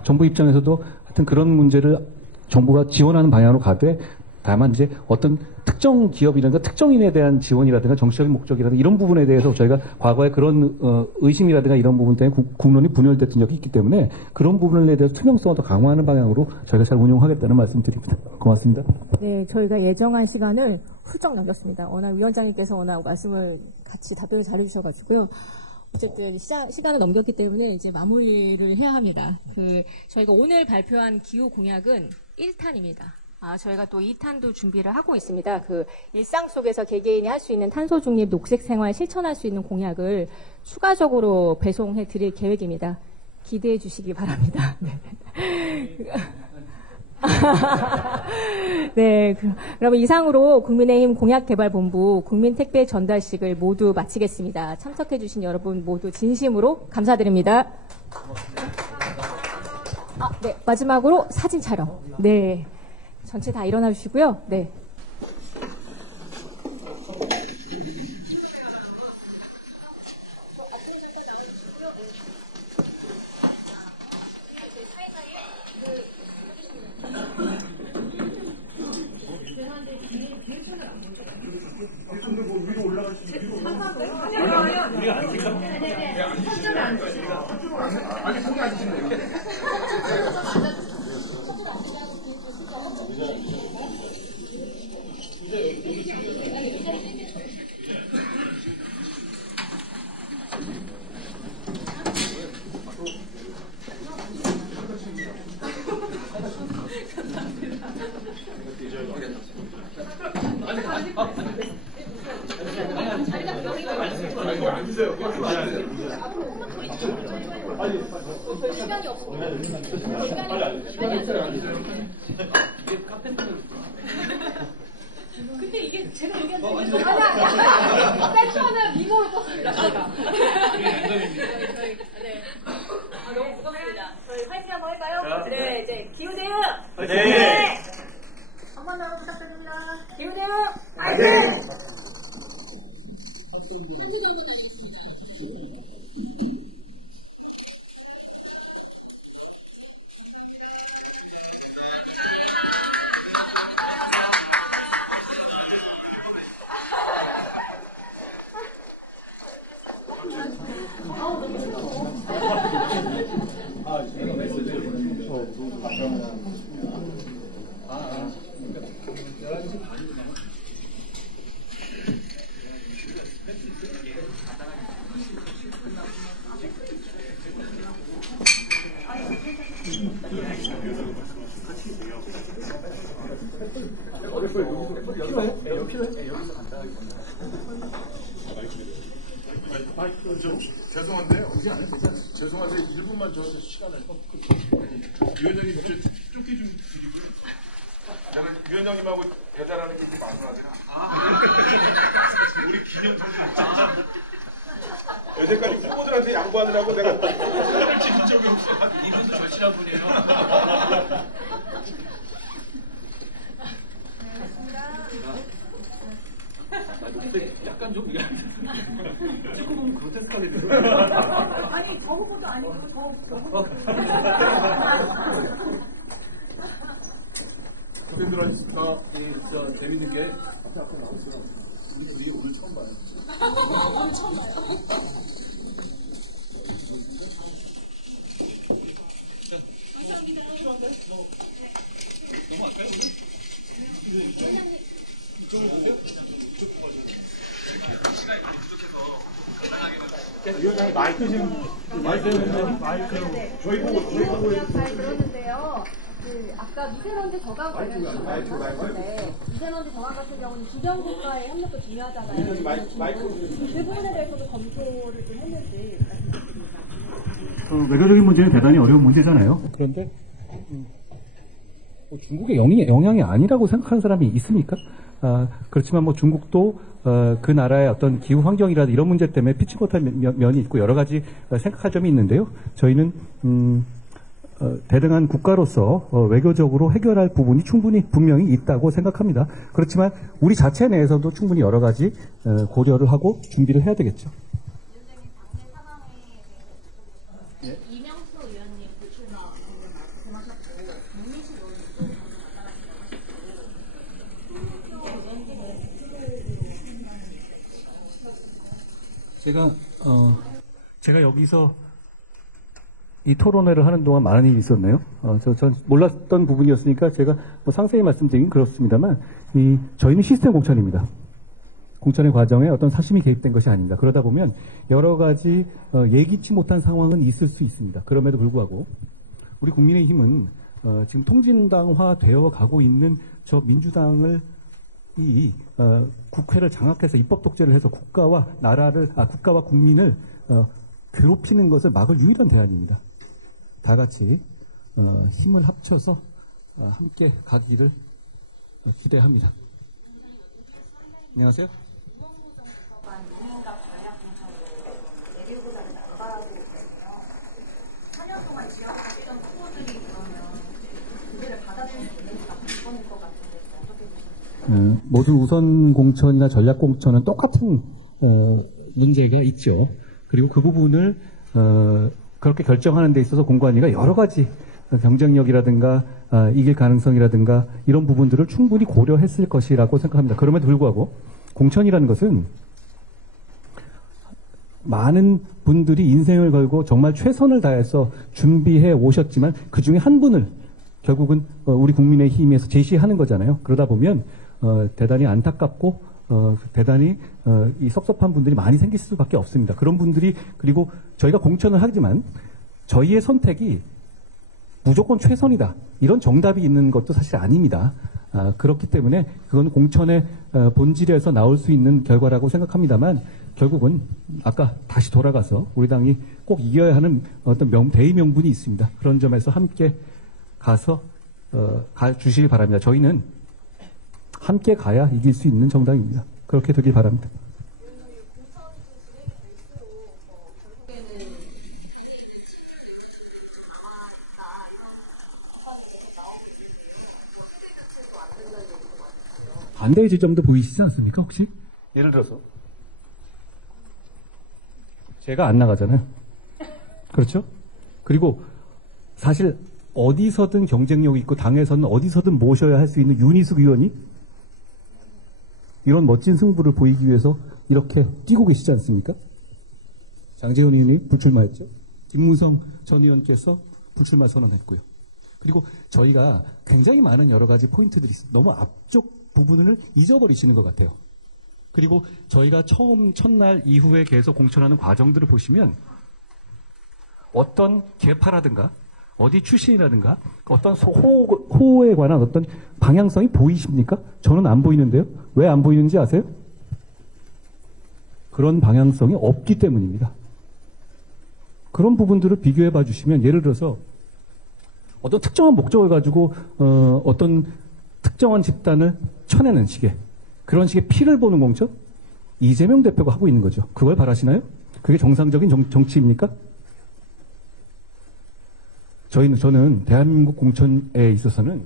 정부 입장에서도 하여튼 그런 문제를 정부가 지원하는 방향으로 가되 다만 이제 어떤 특정 기업이라든가 특정인에 대한 지원이라든가 정치적인 목적이라든가 이런 부분에 대해서 저희가 과거에 그런 의심이라든가 이런 부분 때문에 국론이 분열됐던 적이 있기 때문에 그런 부분에 대해서 투명성을 더 강화하는 방향으로 저희가 잘 운용하겠다는 말씀 드립니다. 고맙습니다. 네, 저희가 예정한 시간을 훌쩍 넘겼습니다. 워낙 위원장님께서 워낙 말씀을 같이 답변을 잘해주셔가지고요. 어쨌든 시간을 넘겼기 때문에 이제 마무리를 해야 합니다. 저희가 오늘 발표한 기후 공약은 1탄입니다. 저희가 또 2탄도 준비를 하고 있습니다. 일상 속에서 개개인이 할 수 있는 탄소 중립 녹색 생활 실천할 수 있는 공약을 추가적으로 배송해 드릴 계획입니다. 기대해 주시기 바랍니다. 네, 그럼 이상으로 국민의힘 공약개발본부 국민택배 전달식을 모두 마치겠습니다. 참석해 주신 여러분 모두 진심으로 감사드립니다. 네, 마지막으로 사진 촬영. 네. 전체 다 일어나 주시고요. 네. 시간이 없어. 근데 이게 제가 얘기한 아니야. 셀프는 미모로 떴습니다. 저희가. 네. 너무 무겁습니다. 저희 화이팅 한번 할까요? 네, 이제 기후대응. 화이팅. 한번 더 부탁드립니다. 기후대응. 화이팅. 죄송한데요. 죄송한데 1분만 저한테 시간을. 위원장님 쫓기 좀 드리고요. 저는 위원장님하고 배달하는 게 이렇게 많아가지고. 우리 기념 사진. 여태까지 후보들한테 양보하느라고 내가 진 적이 없어. 이분도 절친한 분이에요. 약간 좀 찍고 보면 그로테스크하게 아니, 저 후보도 아니고, 저 후보. 고생들 하셨습니다. 진짜 재밌는 게 앞에 나오시죠. 우리 오늘 처음 봐요. 오늘 처음 봐요. 감사합니다. 넘어갈까요, 우리? 이쪽으로 보세요. 이쪽 보고 가셔야 돼요. 시간이 많이 부족해서 위원장님 마이크 좀 마이크 저희 보고 잘 들었는데요. 아까 미세먼지 저감 관련해서 말씀하셨는데 미세먼지 저감 같은 경우는 주변 국가의 협력도 중요하잖아요. 그 부분에 대해서도 검토를 좀 했는지 말씀드립니다. 외교적인 문제는 대단히 어려운 문제잖아요. 그런데 중국의 영향이 아니라고 생각하는 사람이 있습니까? 그렇지만 뭐 중국도 그 나라의 어떤 기후 환경이라든지 이런 문제 때문에 피치 못한 면이 있고 여러 가지 생각할 점이 있는데요. 저희는 대등한 국가로서 외교적으로 해결할 부분이 충분히 분명히 있다고 생각합니다. 그렇지만 우리 자체 내에서도 충분히 여러 가지 고려를 하고 준비를 해야 되겠죠. 이명수 의원님 불출마 말씀하셨고 문희식 의원님도 제가 여기서 이 토론회를 하는 동안 많은 일이 있었네요. 전 몰랐던 부분이었으니까 제가 뭐 상세히 말씀드리긴 그렇습니다만, 저희는 시스템 공천입니다. 공천의 과정에 어떤 사심이 개입된 것이 아닙니다. 그러다 보면 여러 가지 예기치 못한 상황은 있을 수 있습니다. 그럼에도 불구하고 우리 국민의힘은 지금 통진당화 되어 가고 있는 저 민주당을 국회를 장악해서 입법 독재를 해서 국가와 국민을 괴롭히는 것을 막을 유일한 대안입니다. 다 같이 힘을 합쳐서 함께 가기를 기대합니다. 안녕하세요. 모든 우선 공천이나 전략 공천은 똑같은 문제가 있죠. 그리고 그 부분을 그렇게 결정하는 데 있어서 공관위가 여러 가지 경쟁력이라든가 이길 가능성이라든가 이런 부분들을 충분히 고려했을 것이라고 생각합니다. 그럼에도 불구하고 공천이라는 것은 많은 분들이 인생을 걸고 정말 최선을 다해서 준비해 오셨지만 그 중에 한 분을 결국은 우리 국민의힘에서 제시하는 거잖아요. 그러다 보면 대단히 안타깝고 대단히 이 섭섭한 분들이 많이 생길 수밖에 없습니다. 그런 분들이, 그리고 저희가 공천을 하지만 저희의 선택이 무조건 최선이다, 이런 정답이 있는 것도 사실 아닙니다. 그렇기 때문에 그건 공천의 본질에서 나올 수 있는 결과라고 생각합니다만, 결국은 아까 다시 돌아가서 우리 당이 꼭 이겨야 하는 어떤 대의 명분이 있습니다. 그런 점에서 함께 가서 가주시기 바랍니다. 저희는 함께 가야 이길 수 있는 정당입니다. 그렇게 되길 바랍니다. 반대의 지점도 보이시지 않습니까, 혹시? 예를 들어서 제가 안 나가잖아요. 그렇죠? 그리고 사실 어디서든 경쟁력이 있고 당에서는 어디서든 모셔야 할 수 있는 윤희숙 의원이 이런 멋진 승부를 보이기 위해서 이렇게 뛰고 계시지 않습니까? 장제원 의원이 불출마했죠. 김무성 전 의원께서 불출마 선언했고요. 그리고 저희가 굉장히 많은 여러 가지 포인트들이 있어요. 너무 앞쪽 부분을 잊어버리시는 것 같아요. 그리고 저희가 첫날 이후에 계속 공천하는 과정들을 보시면 어떤 계파라든가 어디 출신이라든가 어떤 호에 관한 어떤 방향성이 보이십니까? 저는 안 보이는데요. 왜 안 보이는지 아세요? 그런 방향성이 없기 때문입니다. 그런 부분들을 비교해 봐 주시면, 예를 들어서 어떤 특정한 목적을 가지고 어떤 특정한 집단을 쳐내는 식의 그런 식의 피를 보는 공천, 이재명 대표가 하고 있는 거죠. 그걸 바라시나요? 그게 정상적인 정치입니까? 저는 대한민국 공천에 있어서는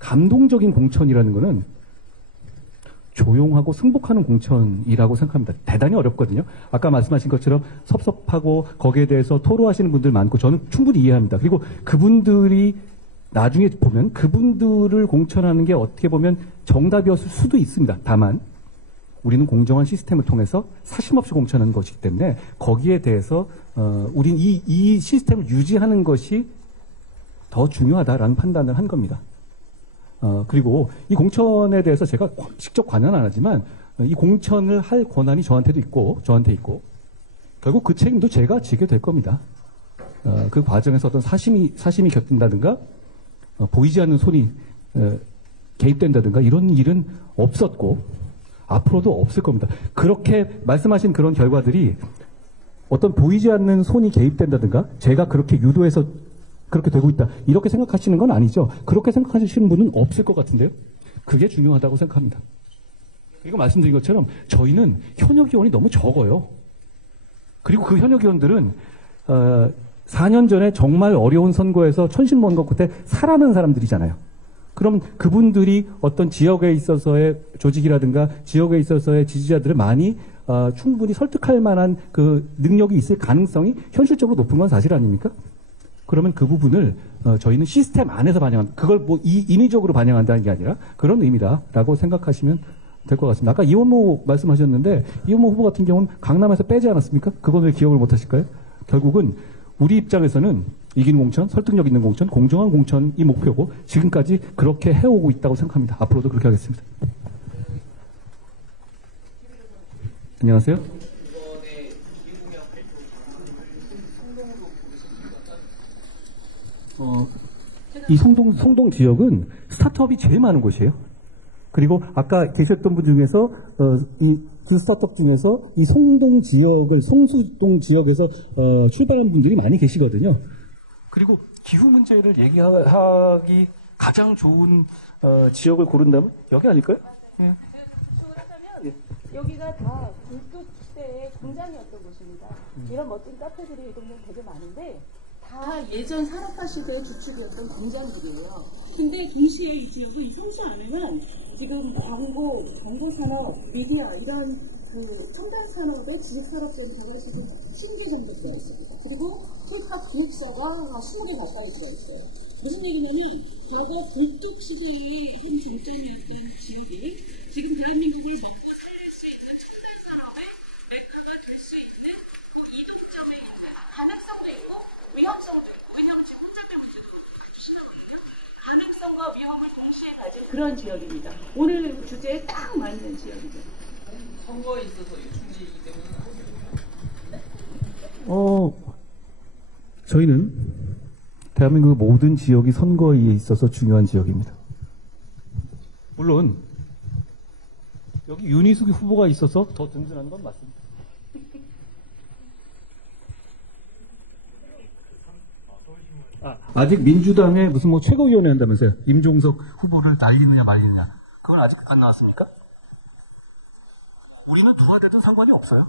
감동적인 공천이라는 것은 조용하고 승복하는 공천이라고 생각합니다. 대단히 어렵거든요. 아까 말씀하신 것처럼 섭섭하고 거기에 대해서 토로하시는 분들 많고 저는 충분히 이해합니다. 그리고 그분들이 나중에 보면 그분들을 공천하는 게 어떻게 보면 정답이었을 수도 있습니다. 다만 우리는 공정한 시스템을 통해서 사심없이 공천하는 것이기 때문에 거기에 대해서 우린 이 시스템을 유지하는 것이 더 중요하다라는 판단을 한 겁니다. 그리고 이 공천에 대해서 제가 직접 관여는 안 하지만 이 공천을 할 권한이 저한테 있고 결국 그 책임도 제가 지게 될 겁니다. 그 과정에서 어떤 사심이 겹친다든가 보이지 않는 손이 개입된다든가 이런 일은 없었고 앞으로도 없을 겁니다. 그렇게 말씀하신 그런 결과들이 어떤 보이지 않는 손이 개입된다든가 제가 그렇게 유도해서 그렇게 되고 있다 이렇게 생각하시는 건 아니죠. 그렇게 생각하시는 분은 없을 것 같은데요. 그게 중요하다고 생각합니다. 그리고 말씀드린 것처럼 저희는 현역 의원이 너무 적어요. 그리고 그 현역 의원들은 4년 전에 정말 어려운 선거에서 천신만고 끝에 살아난 사람들이잖아요. 그럼 그분들이 어떤 지역에 있어서의 조직이라든가 지역에 있어서의 지지자들을 많이 충분히 설득할 만한 그 능력이 있을 가능성이 현실적으로 높은 건 사실 아닙니까? 그러면 그 부분을 저희는 시스템 안에서 반영한다. 그걸 뭐 인위적으로 반영한다는 게 아니라 그런 의미다라고 생각하시면 될 것 같습니다. 아까 이원모 말씀하셨는데 이원모 후보 같은 경우는 강남에서 빼지 않았습니까? 그건 왜 기억을 못 하실까요? 결국은 우리 입장에서는 이기는 공천, 설득력 있는 공천, 공정한 공천이 목표고 지금까지 그렇게 해오고 있다고 생각합니다. 앞으로도 그렇게 하겠습니다. 안녕하세요. 이 송동 지역은 스타트업이 제일 많은 곳이에요. 그리고 아까 계셨던 분 중에서 그 스타트업 중에서 이 송동 지역을 송수동 지역에서 출발한 분들이 많이 계시거든요. 그리고 기후 문제를 얘기하기 가장 좋은 지역을 고른다면 여기 아닐까요? 예. 여기가 다 굴뚝 시대의 공장이었던 곳입니다. 이런 멋진 카페들이 이 동네에 되게 많은데 다 예전 산업화 시대의 주축이었던 공장들이에요. 근데 동시에 이 지역은 이 성수 안에는 지금 광고 산업, 미디어 이런 그 첨단 산업의 지식 산업센터가 지금 20개 정도 되어 있습니다. 그리고 폴팝 기획사가 20개 가까이 들어 있어요. 무슨 얘기냐면 과거 굴뚝 시대의 한 정점이었던 지역이 지금 대한민국을 먹고 살릴 수 있는 첨단 산업의 메카가 될 수 있는 그 이동점에 있는 가능성도 있고 위험성도 있고 왜냐하면 지금 혼잡의 문제도 아주 심하거든요. 가능성과 위험을 동시에 가진 그런 지역입니다. 오늘 주제에 딱 맞는 지역이죠. 선거에 있어서 충지이기 때문에 저희는 대한민국 모든 지역이 선거에 있어서 중요한 지역입니다. 물론 여기 윤희숙 후보가 있어서 더 든든한 건 맞습니다. 아직 민주당에 무슨 뭐 최고위원회 한다면서요? 임종석 후보를 날리느냐 말리느냐. 그건 아직 안 나왔습니까? 우리는 누가 되든 상관이 없어요.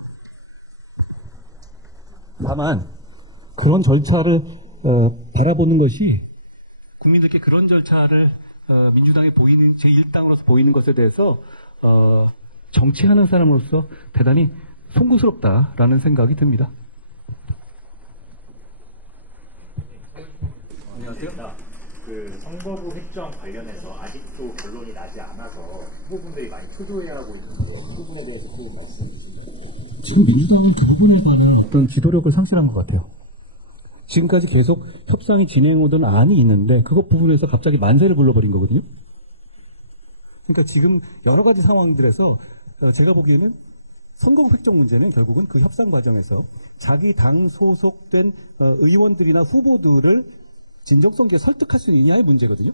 다만 그런 절차를 바라보는 것이 국민들께 그런 절차를 민주당에 보이는 제1당으로서 보이는 것에 대해서 정치하는 사람으로서 대단히 송구스럽다라는 생각이 듭니다. 안녕하세요. 그 선거구 획정 관련해서 아직도 결론이 나지 않아서 후보분들이 많이 초조해하고 있는데 그 부분에 대해서 좀 말씀해 주세요. 지금 민주당은 그 부분에 관한 어떤 지도력을 상실한 것 같아요. 지금까지 계속 협상이 진행오던 안이 있는데 그것 부분에서 갑자기 만세를 불러버린 거거든요. 그러니까 지금 여러 가지 상황들에서 제가 보기에는 선거구 획정 문제는 결국은 그 협상 과정에서 자기 당 소속된 의원들이나 후보들을 진정성 있게 설득할 수 있느냐의 문제거든요.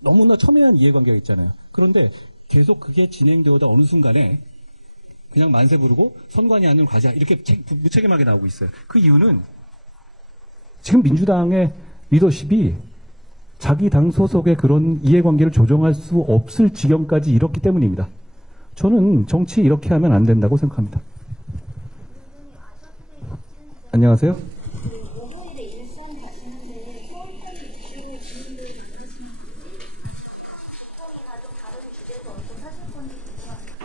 너무나 첨예한 이해관계가 있잖아요. 그런데 계속 그게 진행되어다 어느 순간에 그냥 만세 부르고 선관위 안으로 가자 이렇게 무책임하게 나오고 있어요. 그 이유는 지금 민주당의 리더십이 자기 당 소속의 그런 이해관계를 조정할 수 없을 지경까지 이렇기 때문입니다. 저는 정치 이렇게 하면 안 된다고 생각합니다. 안녕하세요.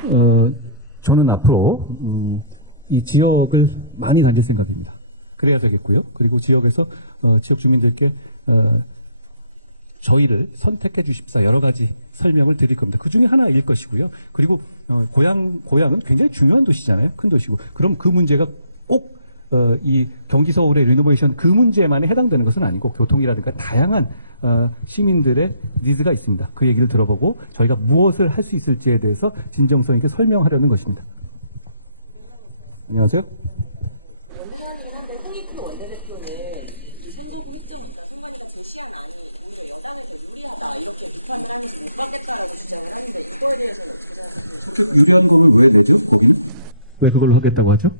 저는 앞으로 이 지역을 많이 다닐 생각입니다. 그래야 되겠고요. 그리고 지역에서 지역 주민들께 저희를 선택해 주십사 여러 가지 설명을 드릴 겁니다. 그 중에 하나일 것이고요. 그리고 고향은 굉장히 중요한 도시잖아요. 큰 도시고. 그럼 그 문제가 꼭 이 경기 서울의 리노베이션 그 문제만에 해당되는 것은 아니고 교통이라든가 다양한 시민들의 니즈가 있습니다. 그 얘기를 들어보고 저희가 무엇을 할 수 있을지에 대해서 진정성 있게 설명하려는 것입니다. 안녕하세요. 홍익표 원내대표는 왜 그걸 하겠다고 하죠?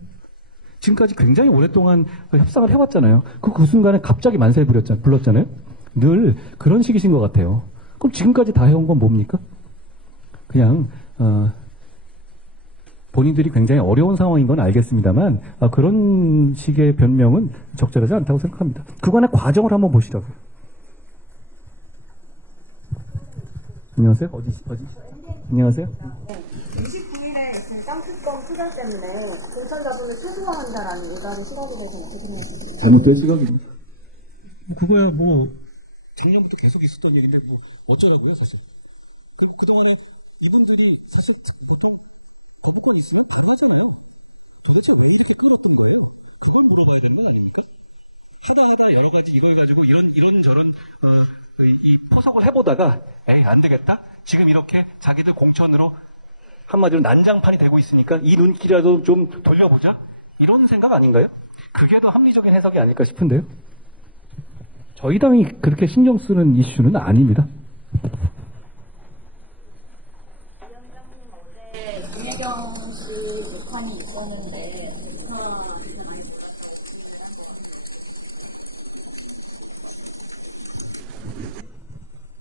지금까지 굉장히 오랫동안 협상을 해왔잖아요. 그 순간에 갑자기 만세를 불렀잖아요. 늘 그런 식이신 것 같아요. 그럼 지금까지 다 해온 건 뭡니까? 그냥 본인들이 굉장히 어려운 상황인 건 알겠습니다만 그런 식의 변명은 적절하지 않다고 생각합니다. 그간의 과정을 한번 보시라고요. 안녕하세요. 어디? 안녕하세요. 29일에 쌍특검 투자 때문에 공천 자금을 최소화한다라는 일반의 시각에 대해서는 어떻게 생각하세요? 잘못된 시각입니다. 그거야 뭐 작년부터 계속 있었던 얘기인데 뭐 어쩌라고요 사실. 그리고 그동안에 이분들이 사실 보통 거부권 있으면 바로 하잖아요. 도대체 왜 이렇게 끌었던 거예요? 그걸 물어봐야 되는 건 아닙니까? 하다 여러 가지 이걸 가지고 이런저런 이 포석을 해보다가 에이 안 되겠다. 지금 이렇게 자기들 공천으로 한마디로 난장판이 되고 있으니까 이 눈길이라도 좀 돌려보자. 이런 생각 아닌가요? 그게 더 합리적인 해석이 아닐까 싶은데요. 저희 당이 그렇게 신경 쓰는 이슈는 아닙니다. 김혜경 씨 재판이 있었는데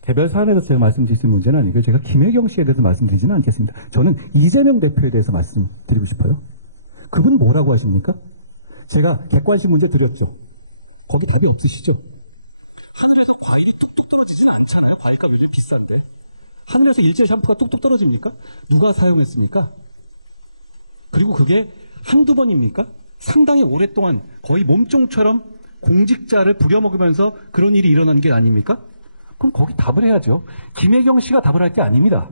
개별 사안에 대해서 제가 말씀드릴 수 있는 문제는 아니고요. 제가 김혜경 씨에 대해서 말씀드리지는 않겠습니다. 저는 이재명 대표에 대해서 말씀드리고 싶어요. 그분 뭐라고 하십니까? 제가 객관식 문제 드렸죠. 거기 답이 없으시죠? 하늘에서 과일이 뚝뚝 떨어지진 않잖아요. 과일값 요즘 비싼데. 하늘에서 일제 샴푸가 뚝뚝 떨어집니까? 누가 사용했습니까? 그리고 그게 한두 번입니까? 상당히 오랫동안 거의 몸종처럼 공직자를 부려먹으면서 그런 일이 일어난 게 아닙니까? 그럼 거기 답을 해야죠. 김혜경 씨가 답을 할 게 아닙니다.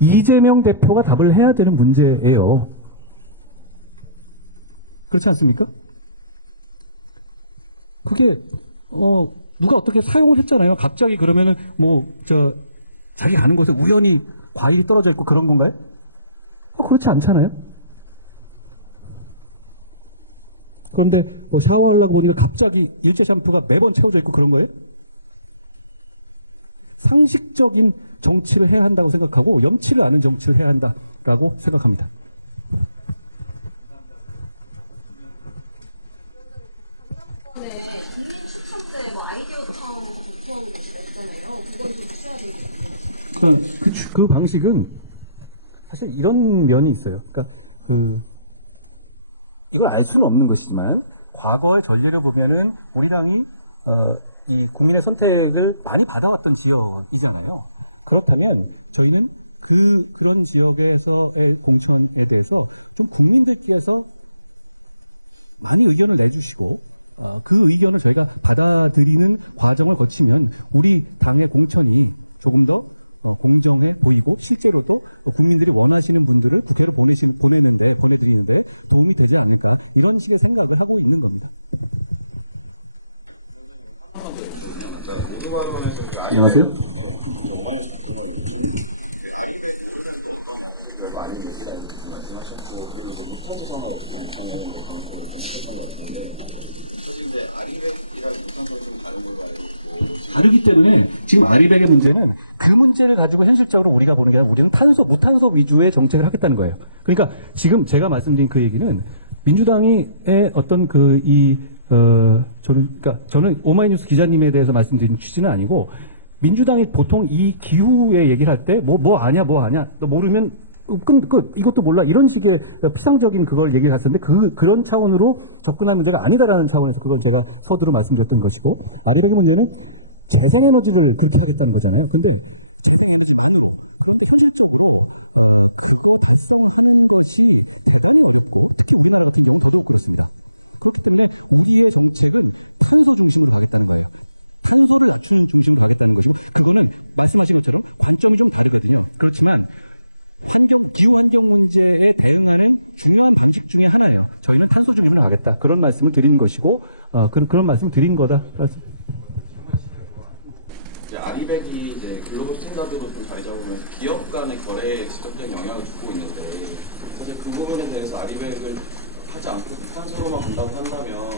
이재명 대표가 답을 해야 되는 문제예요. 그렇지 않습니까? 그게 누가 어떻게 사용을 했잖아요. 갑자기 그러면은 자기 가는 곳에 우연히 과일이 떨어져 있고 그런 건가요? 그렇지 않잖아요. 그런데 샤워하려고 보니까 갑자기 일제 샴푸가 매번 채워져 있고 그런 거예요? 상식적인 정치를 해야 한다고 생각하고 염치를 아는 정치를 해야 한다라고 생각합니다. 네. 그 방식은 사실 이런 면이 있어요. 그러니까 이걸 알 수는 없는 것이지만 과거의 전례를 보면은 우리 당이 이 국민의 선택을 많이 받아왔던 지역이잖아요. 그렇다면 저희는 그런 지역에서의 공천에 대해서 좀 국민들께서 많이 의견을 내주시고 그 의견을 저희가 받아들이는 과정을 거치면 우리 당의 공천이 조금 더 공정해 보이고 실제로도 국민들이 원하시는 분들을 국회로 보내드리는데 도움이 되지 않을까 이런 식의 생각을 하고 있는 겁니다. 안녕하세요. 많이 말씀하셨고 그리고 무탄소 산업 공천의 방식으로 좀 하셨던 것 같은데 이제 아리백이랑 무탄소 지금 다른 걸로 알고 있고 다르기 때문에 지금 아리백의 문제는 그 문제를 가지고 현실적으로 우리가 보는 게 아니라 우리는 무탄소 위주의 정책을 하겠다는 거예요. 그러니까 지금 제가 말씀드린 그 얘기는 민주당의 어떤 저는 오마이뉴스 기자님에 대해서 말씀드린 취지는 아니고 민주당이 보통 이 기후의 얘기를 할 때 뭐 아냐 너 모르면 이것도 몰라 이런 식의 피상적인 그걸 얘기를 하셨는데 그런 차원으로 접근하는 문제가 아니다라는 차원에서 그걸 제가 서두로 말씀드렸던 것이고 아리백의 문제는 재생에너지를 그렇게 하겠다는 거잖아요. 근데 현실적으로 기고 대상 작성하는 것이 대단히 어렵고 특히 우리나라 같은 경우는 더 어렵고 있습니다. 그렇기 때문에 우리의 정책은 탄소 중심으로 가겠다는 거예요. 탄소를 중심으로 가겠다는 거죠. 그거는 말씀하신 것처럼 관점이 좀 다르거든요. 그렇지만 기후 환경 문제에 대응하는 중요한 방식 중에 하나예요. 저희는 탄소 중심으로 가겠다. 그런 말씀을 드리는 것이고 그런 말씀을 드린 거다. 이제 아리백이 이제 글로벌 스탠다드로 좀 자리 잡으면서 기업 간의 거래에 직접적인 영향을 주고 있는데 사실 그 부분에 대해서 아리백을 하지 않고 탄소로만 본다고 한다면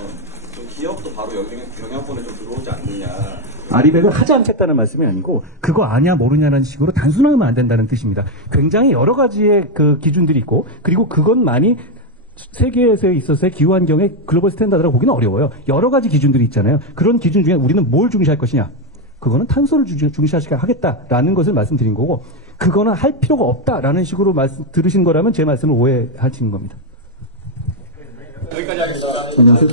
좀 기업도 바로 영향권에 좀 들어오지 않느냐. 아리백을 하지 않겠다는 말씀이 아니고 그거 아냐 모르냐는 식으로 단순하면 안 된다는 뜻입니다. 굉장히 여러 가지의 그 기준들이 있고 그리고 그것만이 세계에서 있어서의 기후환경의 글로벌 스탠다드라고 보기는 어려워요. 여러 가지 기준들이 있잖아요. 그런 기준 중에 우리는 뭘 중시할 것이냐. 그거는 탄소를 중시하겠다라는 것을 말씀드린 거고 그거는 할 필요가 없다라는 식으로 들으신 거라면 제 말씀을 오해하신 겁니다. 여기까지 하겠습니다. 안녕하세요.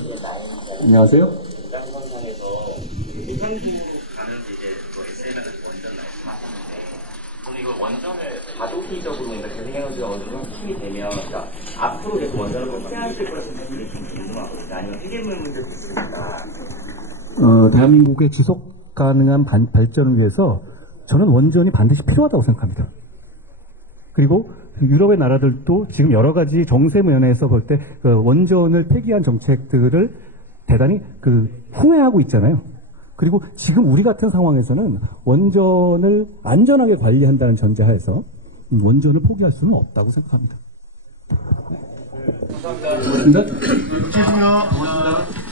안녕하세요. 부장선상에서 무상적으로 가는 이제 SM에서 원전 말씀하셨는데 저는 이걸 원전을 가동기적으로 재생에너지가 어느 정도 힘이 되면 그러니까 앞으로 계속 원전을 해야 될 거라는 생각이 좀 궁금하거든요. 아니면 폐기물 문제도 있습니까? 대한민국의 지속 가능한 발전을 위해서 저는 원전이 반드시 필요하다고 생각합니다. 그리고 유럽의 나라들도 지금 여러 가지 정세 면에서 볼 때 원전을 폐기한 정책들을 대단히 후회하고 있잖아요. 그리고 지금 우리 같은 상황에서는 원전을 안전하게 관리한다는 전제하에서 원전을 포기할 수는 없다고 생각합니다. 감사합니다. 고맙습니다.